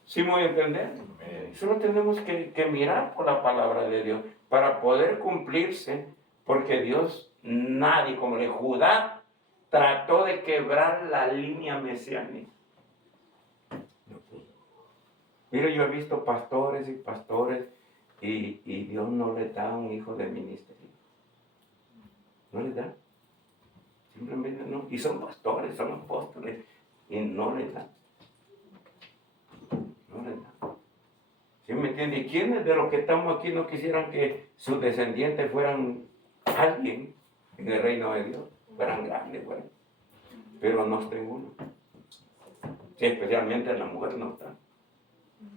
¿Sí me voy a entender? Solo tenemos que mirar por la palabra de Dios para poder cumplirse, porque Dios, nadie, como el Judá, trató de quebrar la línea mesiánica. Mira, yo he visto pastores y pastores y Dios no les da un hijo de ministerio. No les da. Simplemente no. Y son pastores, son apóstoles y no les da. No les da. ¿Sí me entiende? ¿Y quiénes de los que estamos aquí no quisieran que sus descendientes fueran alguien en el reino de Dios? Fueran grandes, bueno. Pero no está en uno. Sí, especialmente la mujer no está.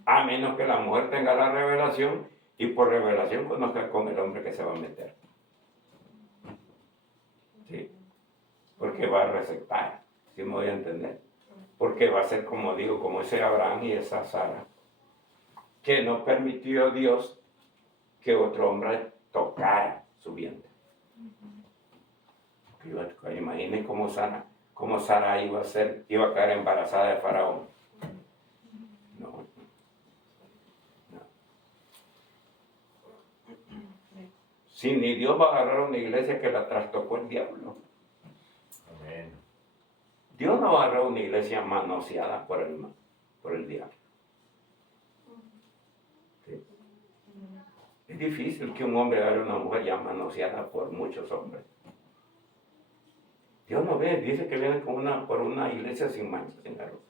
A menos que la mujer tenga la revelación y por revelación conozca con el hombre que se va a meter. Sí. Porque va a recetar. ¿Sí me voy a entender? Porque va a ser como digo, como ese Abraham y esa Sara, que no permitió Dios que otro hombre tocara su vientre. Imaginen cómo Sara iba a caer embarazada de Faraón. No. Si ni Dios va a agarrar una iglesia que la trastocó el diablo. Amén. Dios no va a agarrar una iglesia manoseada por el diablo. ¿Sí? Es difícil que un hombre agarre una mujer ya manoseada por muchos hombres. Dios no ve, dice que viene por una iglesia sin mancha, sin arrugas.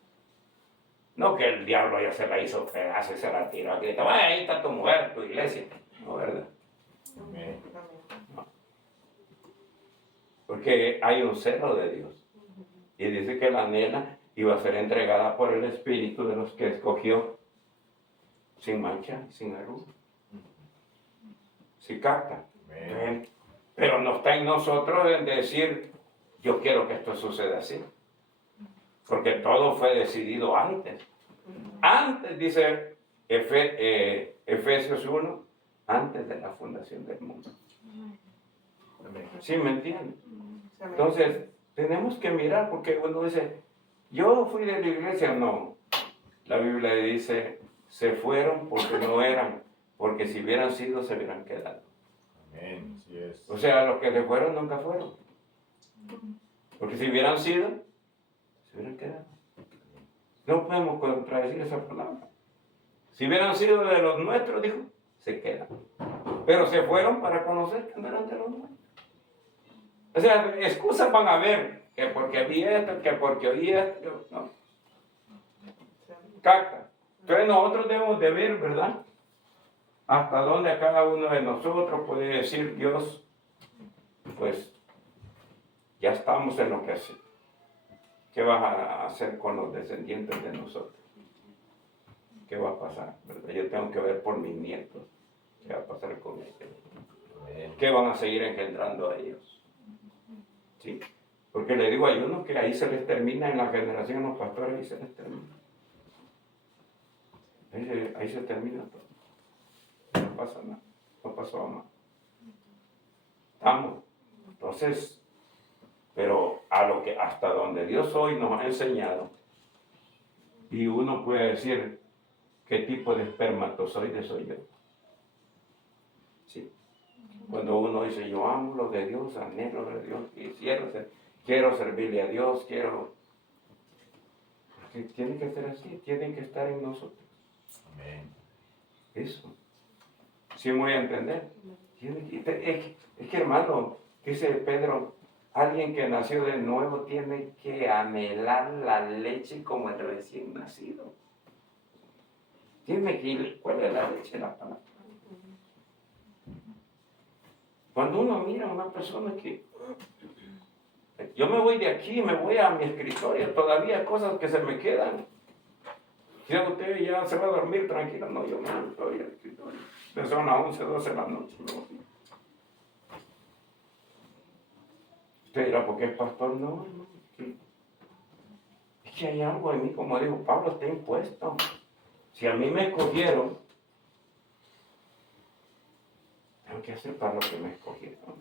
No que el diablo ya se la hizo pedazo y se la tiró. Aquí está, ahí está tu mujer, tu iglesia. No, ¿verdad? Amén. No. Porque hay un celo de Dios. Y dice que la nena iba a ser entregada por el Espíritu de los que escogió sin mancha, sin arruga. ¿Sí capta? Amén. Pero no está en nosotros en decir, yo quiero que esto suceda así. Porque todo fue decidido antes. Antes, dice Efesios 1, antes de la fundación del mundo. Amén. ¿Sí me entienden? Entonces, tenemos que mirar, porque uno dice, yo fui de la iglesia. No, la Biblia dice, se fueron porque no eran, porque si hubieran sido, se hubieran quedado. Amén. Así es. O sea, los que se fueron nunca fueron. Porque si hubieran sido, se hubieran quedado. No podemos contradecir esa palabra. Si hubieran sido de los nuestros, dijo, se quedan. Pero se fueron para conocer que no eran de los nuestros. O sea, excusas van a haber, que porque vi esto, que porque oí esto, no. Capta. Entonces nosotros debemos de ver, ¿verdad? hasta dónde cada uno de nosotros puede decir, Dios, pues ya estamos en lo que hace. ¿Qué vas a hacer con los descendientes de nosotros? ¿Qué va a pasar? ¿Verdad? Yo tengo que ver por mis nietos. ¿Qué va a pasar con ellos? ¿Qué van a seguir engendrando a ellos? ¿Sí? Porque le digo, hay unos que ahí se les termina en la generación, los pastores, ahí se les termina. Ahí se termina todo. No pasa nada. No pasó más. Estamos. Entonces, pero a lo que hasta donde Dios hoy nos ha enseñado, y uno puede decir qué tipo de espermatozoide soy yo. Sí. Cuando uno dice, yo amo lo de Dios, anhelo lo de Dios, quiero servirle a Dios, porque tiene que ser así, tienen que estar en nosotros. Amén. Eso. ¿Sí me voy a entender? Es que hermano, dice Pedro, alguien que nació de nuevo tiene que anhelar la leche como el recién nacido. Tiene que ir, ¿cuál es la leche? La palabra. Cuando uno mira a una persona que, yo me voy de aquí, me voy a mi escritorio, todavía hay cosas que se me quedan. Si usted ya se va a dormir tranquilo, no, yo me voy todavía al escritorio. Son las 11, 12 de la noche. ¿No? Usted dirá, ¿por qué es pastor? No, es que hay algo en mí, como dijo Pablo, está impuesto. Si a mí me escogieron, tengo que hacer para lo que me escogieron.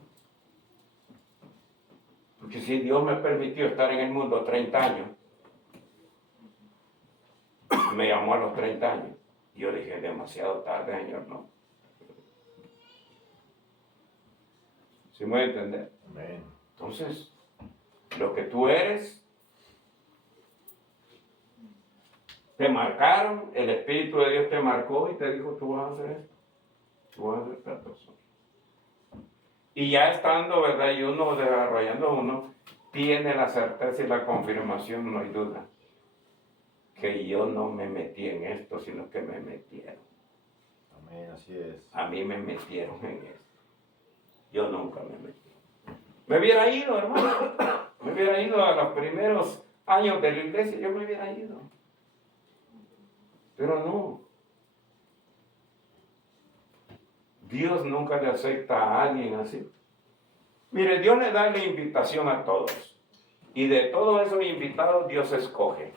Porque si Dios me permitió estar en el mundo 30 años, me llamó a los 30 años, y yo dije, demasiado tarde, Señor, no. ¿Sí me voy a entender? Amén. Entonces, lo que tú eres, te marcaron, el Espíritu de Dios te marcó y te dijo, tú vas a hacer esto, tú vas a hacer esta persona. Y ya estando, ¿verdad? Y uno desarrollando uno, tiene la certeza y la confirmación, no hay duda, que yo no me metí en esto, sino que me metieron. Amén, así es. A mí me metieron en esto. Yo nunca me metí. Me hubiera ido, hermano. Me hubiera ido a los primeros años de la iglesia, yo me hubiera ido. Pero no. Dios nunca le acepta a alguien así. Mire, Dios le da la invitación a todos. Y de todos esos invitados Dios escoge.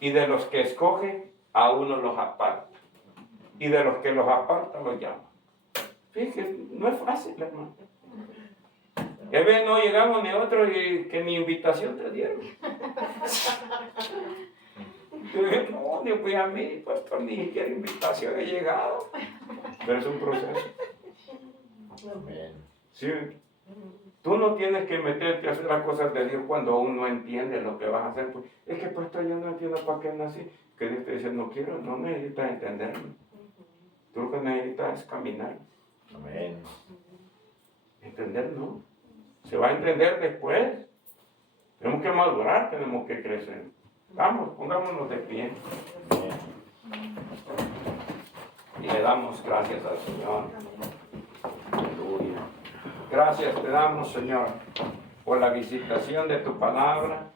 Y de los que escoge, a uno los aparta. Y de los que los aparta, los llama. Fíjese, no es fácil, hermano. Es ver, no llegamos ni otro y que ni invitación te dieron. Yo dije, no, ni fui a mí, pastor, ni siquiera invitación he llegado. Pero es un proceso. Amén. Sí. Tú no tienes que meterte a hacer las cosas de Dios cuando aún no entiendes lo que vas a hacer. Pues, es que, pastor, yo no entiendo para qué nací. Que Dios te dice, no necesitas entenderlo. Tú lo que necesitas es caminar. Amén. Entender, no. Se va a entender después. Tenemos que madurar, tenemos que crecer. Vamos, pongámonos de pie. Amén. Y le damos gracias al Señor. Aleluya. Gracias te damos, Señor, por la visitación de tu palabra.